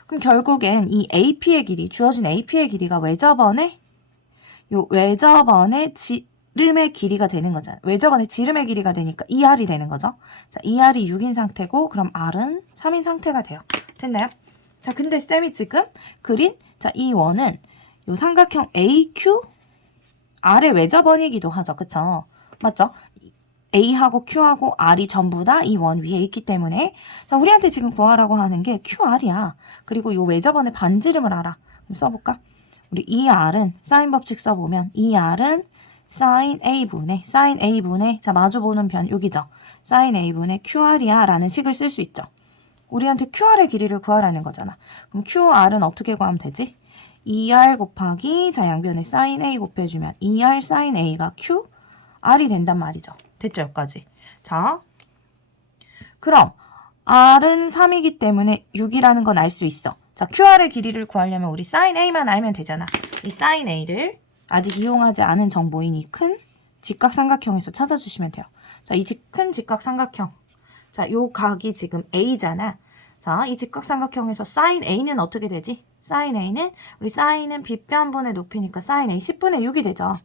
그럼 결국엔 이 AP의 길이, 주어진 AP의 길이가 외접원의 지름의 길이가 되는 거잖아요. 외접원의 지름의 길이가 되니까 2R이 되는 거죠. 자, 2R이 6인 상태고, 그럼 R은 3인 상태가 돼요. 됐나요? 자, 근데 쌤이 지금 그린, 자, 이 원은 요 삼각형 AQ, R의 외접원이기도 하죠. 그쵸? 맞죠? A하고 Q하고 R이 전부 다 이 원 위에 있기 때문에, 자, 우리한테 지금 구하라고 하는 게 QR이야. 그리고 요 외접원의 반지름을 알아. 그럼 써볼까? 우리 이 R은 사인 법칙 써보면 이 R은 sin A분의 자, 마주보는 변 여기죠. sin A분의 QR이야 라는 식을 쓸 수 있죠. 우리한테 QR의 길이를 구하라는 거잖아. 그럼 QR은 어떻게 구하면 되지? 2R 곱하기, 자, 양변에 sin A 곱해주면 2R sin A가 QR이 된단 말이죠. 됐죠? 여기까지. 자, 그럼 R은 3이기 때문에 6이라는 건 알 수 있어. 자, QR의 길이를 구하려면 우리 sin A만 알면 되잖아. 이 sin A를 아직 이용하지 않은 정보인 이 큰 직각삼각형에서 찾아주시면 돼요. 자, 이 큰 직각삼각형. 자, 요 각이 지금 A잖아. 자, 이 직각삼각형에서 sin A는 어떻게 되지? sin A는 우리 sin은 빗변분의 높이니까 sin A 10분의 6이 되죠.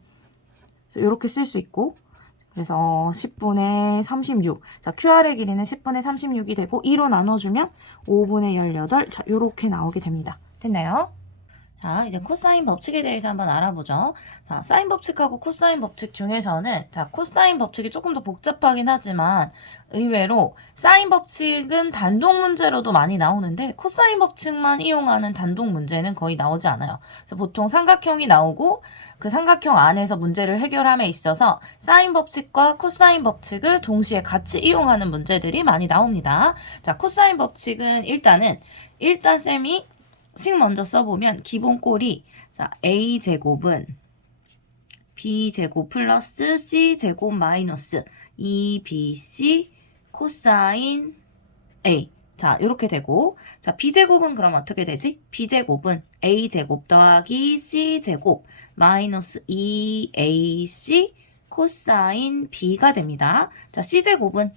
그래서 이렇게 쓸 수 있고, 그래서 10분의 36. 자, QR의 길이는 10분의 36이 되고 2로 나눠주면 5분의 18. 자, 요렇게 나오게 됩니다. 됐나요? 자, 이제 코사인 법칙에 대해서 한번 알아보죠. 자, 사인 법칙하고 코사인 법칙 중에서는, 자, 코사인 법칙이 조금 더 복잡하긴 하지만 의외로 사인 법칙은 단독 문제로도 많이 나오는데 코사인 법칙만 이용하는 단독 문제는 거의 나오지 않아요. 그래서 보통 삼각형이 나오고 그 삼각형 안에서 문제를 해결함에 있어서 사인 법칙과 코사인 법칙을 동시에 같이 이용하는 문제들이 많이 나옵니다. 자, 코사인 법칙은 일단 쌤이 식 먼저 써보면 기본 꼴이, 자, A제곱은 B제곱 플러스 C제곱 마이너스 2bc 코사인 a. 자, 이렇게 되고, 자, b제곱은 그럼 어떻게 되지? b제곱은 a제곱 더하기 c제곱 마이너스 2ac 코사인 b가 됩니다. 자, c제곱은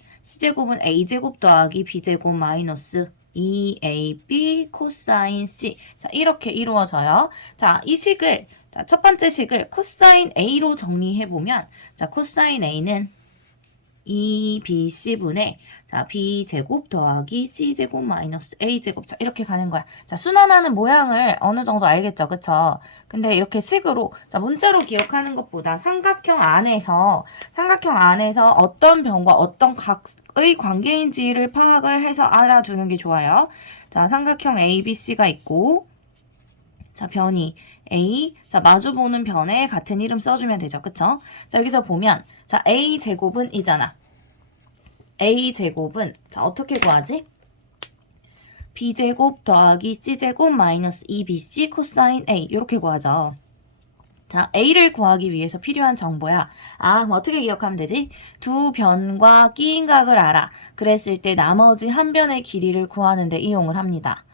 a제곱 더하기 b제곱 마이너스 2ab 코사인 c. 자, 이렇게 이루어져요. 자, 이 식을, 자, 첫 번째 식을 코사인 a로 정리해보면, 자, 코사인 a는 2bc분의 자 b제곱 더하기 c제곱 마이너스 a제곱. 자 이렇게 가는 거야. 자 순환하는 모양을 어느 정도 알겠죠, 그쵸? 근데 이렇게 식으로 자 문자로 기억하는 것보다 삼각형 안에서 어떤 변과 어떤 각의 관계인지를 파악을 해서 알아주는 게 좋아요. 자 삼각형 ABC가 있고 자 변이 A 자 마주보는 변에 같은 이름 써주면 되죠, 그쵸? 자 여기서 보면 자 a제곱은 이잖아. a제곱은 자 어떻게 구하지? b제곱 더하기 c제곱 마이너스 2bc 코사인 a 이렇게 구하죠. 자 a를 구하기 위해서 필요한 정보야. 아 그럼 어떻게 기억하면 되지? 두 변과 끼인 각을 알아. 그랬을 때 나머지 한 변의 길이를 구하는 데 이용을 합니다.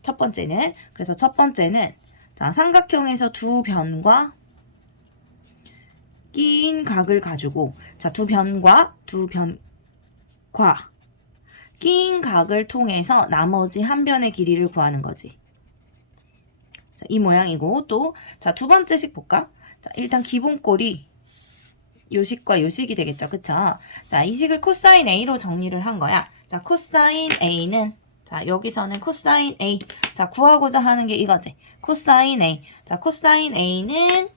첫 번째는 그래서 첫 번째는 자 삼각형에서 두 변과 끼인 각을 가지고 자 두 변과 끼인 각을 통해서 나머지 한 변의 길이를 구하는 거지. 자, 이 모양이고 또 자 두 번째 식 볼까? 자 일단 기본꼴이 요 식과 요 식이 되겠죠, 그쵸? 자 이 식을 코사인 a로 정리를 한 거야. 자 코사인 a는 자 여기서는 코사인 a 자 구하고자 하는 게 이거지. 코사인 a 자 코사인 a는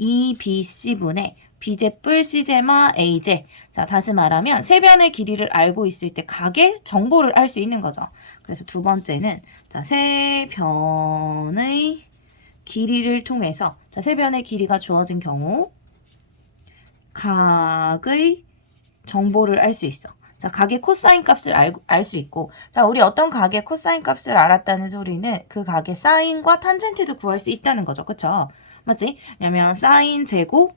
2bc분의 b제 뿔 c제마 a제. 자 다시 말하면 세 변의 길이를 알고 있을 때 각의 정보를 알 수 있는 거죠. 그래서 두 번째는 자 세 변의 길이를 통해서 자 세 변의 길이가 주어진 경우 각의 정보를 알 수 있어. 자 각의 코사인 값을 알 수 있고 자 우리 어떤 각의 코사인 값을 알았다는 소리는 그 각의 사인과 탄젠트도 구할 수 있다는 거죠, 그쵸? 맞지? 왜냐면 사인 제곱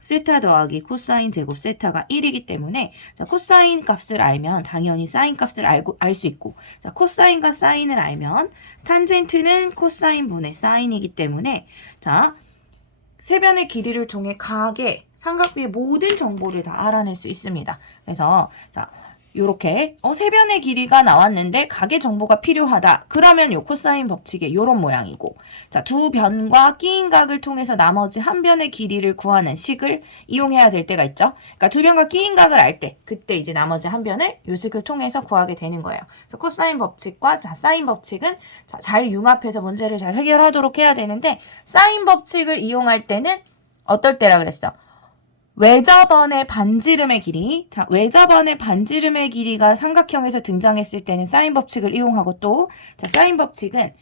세타 더하기 코사인 제곱 세타가 1이기 때문에 자 코사인 값을 알면 당연히 사인 값을 알 수 있고 자 코사인과 사인을 알면 탄젠트는 코사인 분의 사인이기 때문에 자 세 변의 길이를 통해 각의 삼각비의 모든 정보를 다 알아낼 수 있습니다. 그래서 자 요렇게 세 변의 길이가 나왔는데 각의 정보가 필요하다. 그러면 요 코사인 법칙의 요런 모양이고 자 두 변과 끼인 각을 통해서 나머지 한 변의 길이를 구하는 식을 이용해야 될 때가 있죠. 그러니까 두 변과 끼인 각을 알 때 그때 이제 나머지 한 변을 요 식을 통해서 구하게 되는 거예요. 그래서 코사인 법칙과 자 사인 법칙은 자, 잘 융합해서 문제를 잘 해결하도록 해야 되는데 사인 법칙을 이용할 때는 어떨 때라 그랬어? 외접원의 반지름의 길이. 자, 외접원의 반지름의 길이가 삼각형에서 등장했을 때는 사인 법칙을 이용하고 또, 자, 사인 법칙은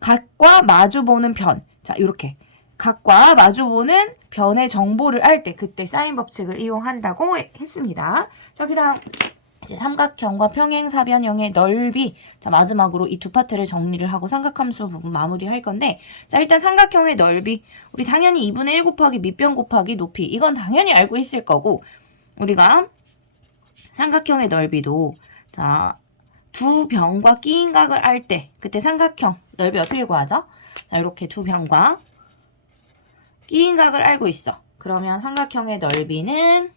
각과 마주보는 변. 자, 요렇게. 각과 마주보는 변의 정보를 알 때, 그때 사인 법칙을 이용한다고 했습니다. 자, 그 다음. 이제 삼각형과 평행사변형의 넓이. 자, 마지막으로 이 두 파트를 정리를 하고 삼각함수 부분 마무리할 건데, 자, 일단 삼각형의 넓이. 우리 당연히 2분의 1 곱하기 밑변 곱하기 높이. 이건 당연히 알고 있을 거고, 우리가 삼각형의 넓이도, 자, 두 변과 끼인 각을 알 때, 그때 삼각형 넓이 어떻게 구하죠? 자, 이렇게 두 변과 끼인 각을 알고 있어. 그러면 삼각형의 넓이는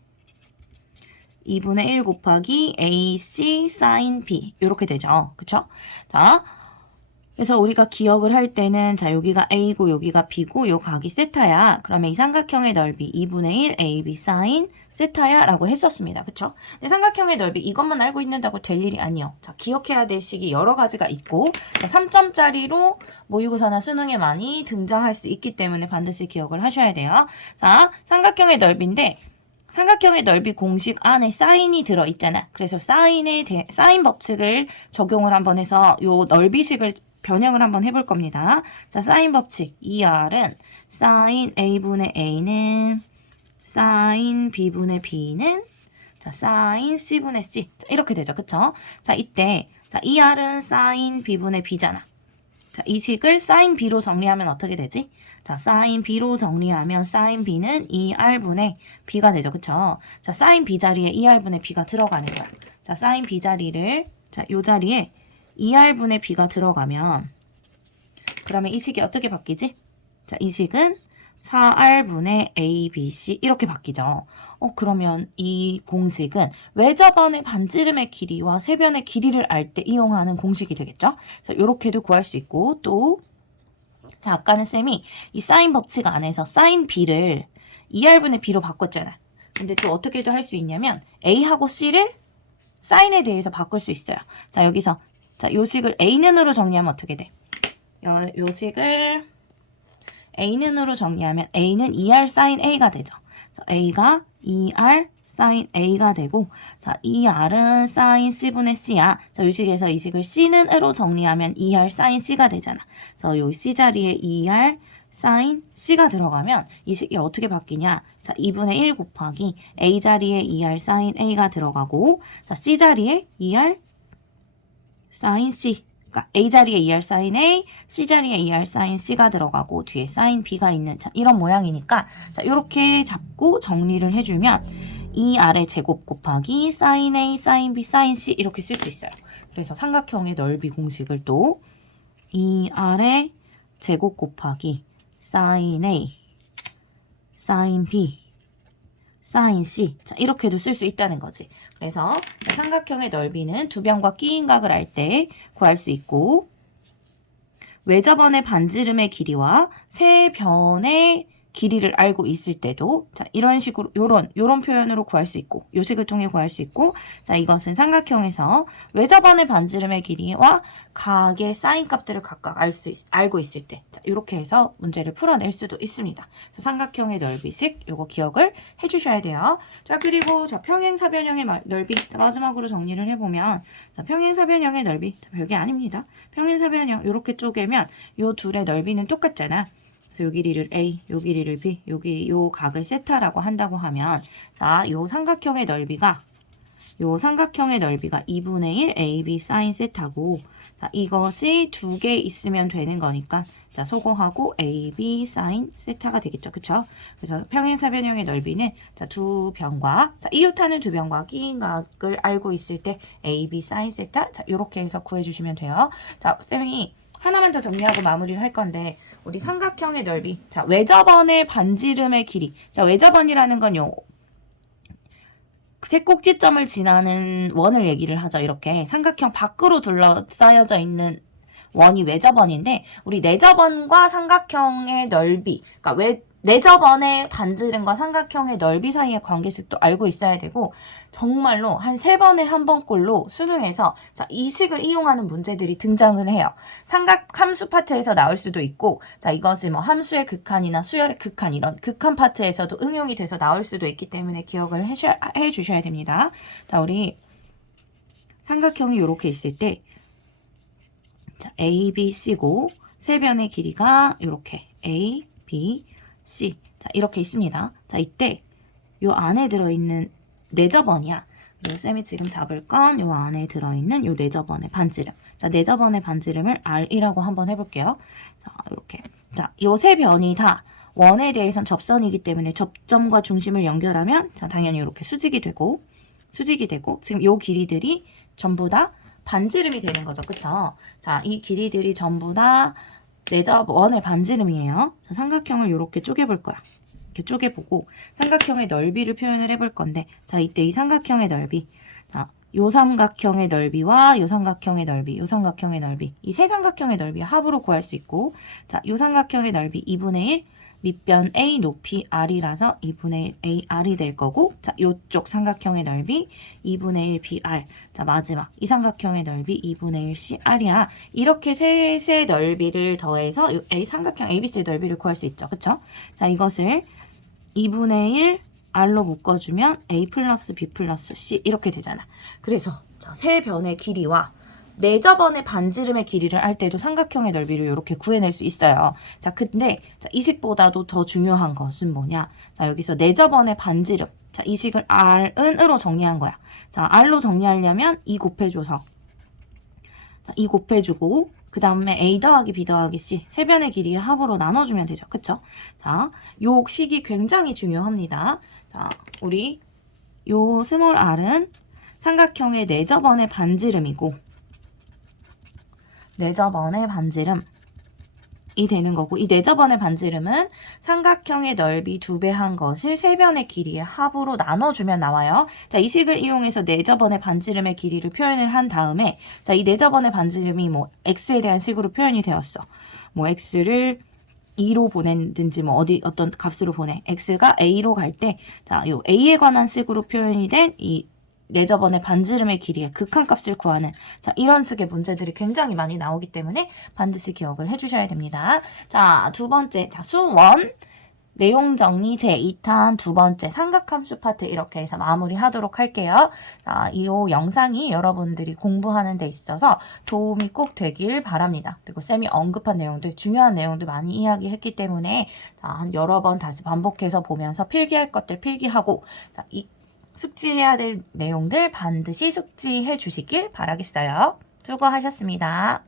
2분의 1 곱하기 AC sin B 이렇게 되죠. 그쵸? 자, 그래서 우리가 기억을 할 때는 자 여기가 A고 여기가 B고 요 각이 세타야. 그러면 이 삼각형의 넓이 2분의 1 AB sin 세타야 라고 했었습니다. 그쵸? 근데 삼각형의 넓이 이것만 알고 있는다고 될 일이 아니요. 자, 기억해야 될 식이 여러 가지가 있고 자, 3점짜리로 모의고사나 수능에 많이 등장할 수 있기 때문에 반드시 기억을 하셔야 돼요. 자, 삼각형의 넓이인데 삼각형의 넓이 공식 안에 사인이 들어있잖아. 그래서 사인 법칙을 적용을 한번 해서 요 넓이식을 변형을 한번 해볼 겁니다. 자, 사인 법칙 2R은 사인 A분의 A는 사인 B분의 B는 자, 사인 C분의 C. 자, 이렇게 되죠. 그쵸? 자, 이때 자, 2R은 사인 B분의 B잖아. 자, 이 식을 사인 B로 정리하면 어떻게 되지? 자, 사인 B로 정리하면 사인 B는 2R분의 B가 되죠. 그쵸? 자, 사인 B 자리에 2R분의 B가 들어가는 거야. 자, 사인 B 자리를, 자, 요 자리에 2R분의 B가 들어가면, 그러면 이 식이 어떻게 바뀌지? 자, 이 식은 4R분의 ABC 이렇게 바뀌죠. 그러면 이 공식은 외접원의 반지름의 길이와 세변의 길이를 알 때 이용하는 공식이 되겠죠. 그래서 이렇게도 구할 수 있고 또 자, 아까는 쌤이 이 사인 법칙 안에서 사인 B를 2R분의 B로 바꿨잖아. 근데 또 어떻게도 할 수 있냐면 A하고 C를 사인에 대해서 바꿀 수 있어요. 자, 여기서 자, 요 식을 A는으로 정리하면 어떻게 돼? 요 식을 A는으로 정리하면 A는 2R 사인 A가 되죠. 그래서 A가 2R 사인 A가 되고 자, 2R은 사인 C분의 C야. 자, 이 식에서 이 식을 C는으로 정리하면 2R 사인 C가 되잖아. 그래서 요 C 자리에 2R 사인 C가 들어가면 이 식이 어떻게 바뀌냐? 자, 2분의 1 곱하기 A 자리에 2R 사인 A가 들어가고 자, C 자리에 2R 사인 C 그러니까 A 자리에 2R 사인 A, C 자리에 2R 사인 C가 들어가고 뒤에 사인 B가 있는 자, 이런 모양이니까 자, 이렇게 잡고 정리를 해주면 2R의 제곱 곱하기 사인 A, 사인 B, 사인 C 이렇게 쓸 수 있어요. 그래서 삼각형의 넓이 공식을 또 2R의 제곱 곱하기 사인 A, 사인 B, 사인 C 자, 이렇게도 쓸 수 있다는 거지. 그래서 삼각형의 넓이는 두 변과 끼인 각을 알 때 구할 수 있고 외접원의 반지름의 길이와 세 변의 길이를 알고 있을 때도 자, 이런 식으로 요런 표현으로 구할 수 있고 요 식을 통해 구할 수 있고 자, 이것은 삼각형에서 외접원의 반지름의 길이와 각의 사인 값들을 각각 알고 있을 때 자, 이렇게 해서 문제를 풀어낼 수도 있습니다. 그래서 삼각형의 넓이식 요거 기억을 해주셔야 돼요. 자, 그리고 자, 평행사변형의 넓이 자, 마지막으로 정리를 해보면 자, 평행사변형의 넓이 자, 별게 아닙니다. 평행사변형 요렇게 쪼개면 요 둘의 넓이는 똑같잖아. 그래서 요 길이를 A, 요 길이를 B, 요 각을 세타라고 한다고 하면 자, 요 삼각형의 넓이가 2분의 1 AB 사인 세타고 자, 이것이 두 개 있으면 되는 거니까 자, 소거하고 AB 사인 세타가 되겠죠. 그쵸? 그래서 평행사변형의 넓이는 자, 두 변과 자, 이웃하는 두 변과 끼인 각을 알고 있을 때 AB 사인 세타 자, 요렇게 해서 구해 주시면 돼요. 자, 쌤이 하나만 더 정리하고 마무리를 할 건데 우리 삼각형의 넓이 자, 외접원의 반지름의 길이 자, 외접원이라는 건요 세 꼭지점을 지나는 원을 얘기를 하죠. 이렇게 삼각형 밖으로 둘러싸여져 있는 원이 외접원인데 우리 내접원과 삼각형의 넓이 그러니까 내접원의 반지름과 삼각형의 넓이 사이의 관계식도 알고 있어야 되고 정말로 한 3번에 한 번꼴로 수능에서 자, 이 식을 이용하는 문제들이 등장을 해요. 삼각함수 파트에서 나올 수도 있고 자, 이것을 뭐 함수의 극한이나 수열의 극한 이런 극한 파트에서도 응용이 돼서 나올 수도 있기 때문에 기억을 해 주셔야 됩니다. 자, 우리 삼각형이 이렇게 있을 때 자, A, B, C고 세 변의 길이가 이렇게 A, B, C 자, 이렇게 있습니다. 자, 이때 요 안에 들어있는 내접원이야. 그리고 쌤이 지금 잡을 건 요 안에 들어있는 요 내접원의 반지름. 자, 내접원의 반지름을 R이라고 한번 해볼게요. 자, 이렇게. 자, 요 세 변이 다 원에 대해선 접선이기 때문에 접점과 중심을 연결하면 자, 당연히 이렇게 수직이 되고 지금 요 길이들이 전부 다 반지름이 되는 거죠. 그쵸? 자, 이 길이들이 전부 다 내접원의 반지름이에요. 자, 삼각형을 이렇게 쪼개볼 거야. 이렇게 쪼개보고 삼각형의 넓이를 표현을 해볼 건데 자, 이때 이 삼각형의 넓이 자, 요 삼각형의 넓이와 요 삼각형의 넓이, 요 삼각형의 넓이 이 세 삼각형의 넓이 합으로 구할 수 있고 자, 요 삼각형의 넓이 2분의 1 밑변 A 높이 R이라서 2분의 1 AR이 될 거고 자, 요쪽 삼각형의 넓이 2분의 1 BR 자, 마지막 이 삼각형의 넓이 2분의 1 CR이야. 이렇게 세 넓이를 더해서 이 삼각형 ABC 넓이를 구할 수 있죠. 그쵸? 자, 이것을 2분의 1 R로 묶어주면 A 플러스 B 플러스 C 이렇게 되잖아. 그래서 자, 세 변의 길이와 내접원의 반지름의 길이를 알 때도 삼각형의 넓이를 이렇게 구해낼 수 있어요. 자, 근데 자, 이 식보다도 더 중요한 것은 뭐냐? 자, 여기서 내접원의 반지름. 자, 이 식을 R은으로 정리한 거야. 자, R로 정리하려면 2 곱해줘서 자, 2 곱해주고 그 다음에 A 더하기 B 더하기 C 세 변의 길이의 합으로 나눠주면 되죠. 그쵸? 자, 요 식이 굉장히 중요합니다. 자, 우리 요 스몰 r은 삼각형의 네저번의 반지름이고 네저번의 반지름이 되는 거고 이 네저번의 반지름은 삼각형의 넓이 2배 한 것을 세 변의 길이의 합으로 나눠주면 나와요. 자, 이 식을 이용해서 네저번의 반지름의 길이를 표현을 한 다음에 자, 이 네저번의 반지름이 뭐 x에 대한 식으로 표현이 되었어. 뭐 x를 2로 보냈든지 뭐 어떤 값으로 보내. x가 a로 갈 때 자, 요 a에 관한 식으로 표현이 된 이 네저번의 반지름의 길이의 극한값을 구하는 자, 이런 식의 문제들이 굉장히 많이 나오기 때문에 반드시 기억을 해주셔야 됩니다. 자, 두 번째, 자, 수원 내용 정리 제2탄 두 번째 삼각함수 파트 이렇게 해서 마무리하도록 할게요. 자, 이 영상이 여러분들이 공부하는 데 있어서 도움이 꼭 되길 바랍니다. 그리고 쌤이 언급한 내용들, 중요한 내용들 많이 이야기했기 때문에 자, 한 여러 번 다시 반복해서 보면서 필기할 것들 필기하고 자, 이 숙지해야 될 내용들 반드시 숙지해 주시길 바라겠어요. 수고하셨습니다.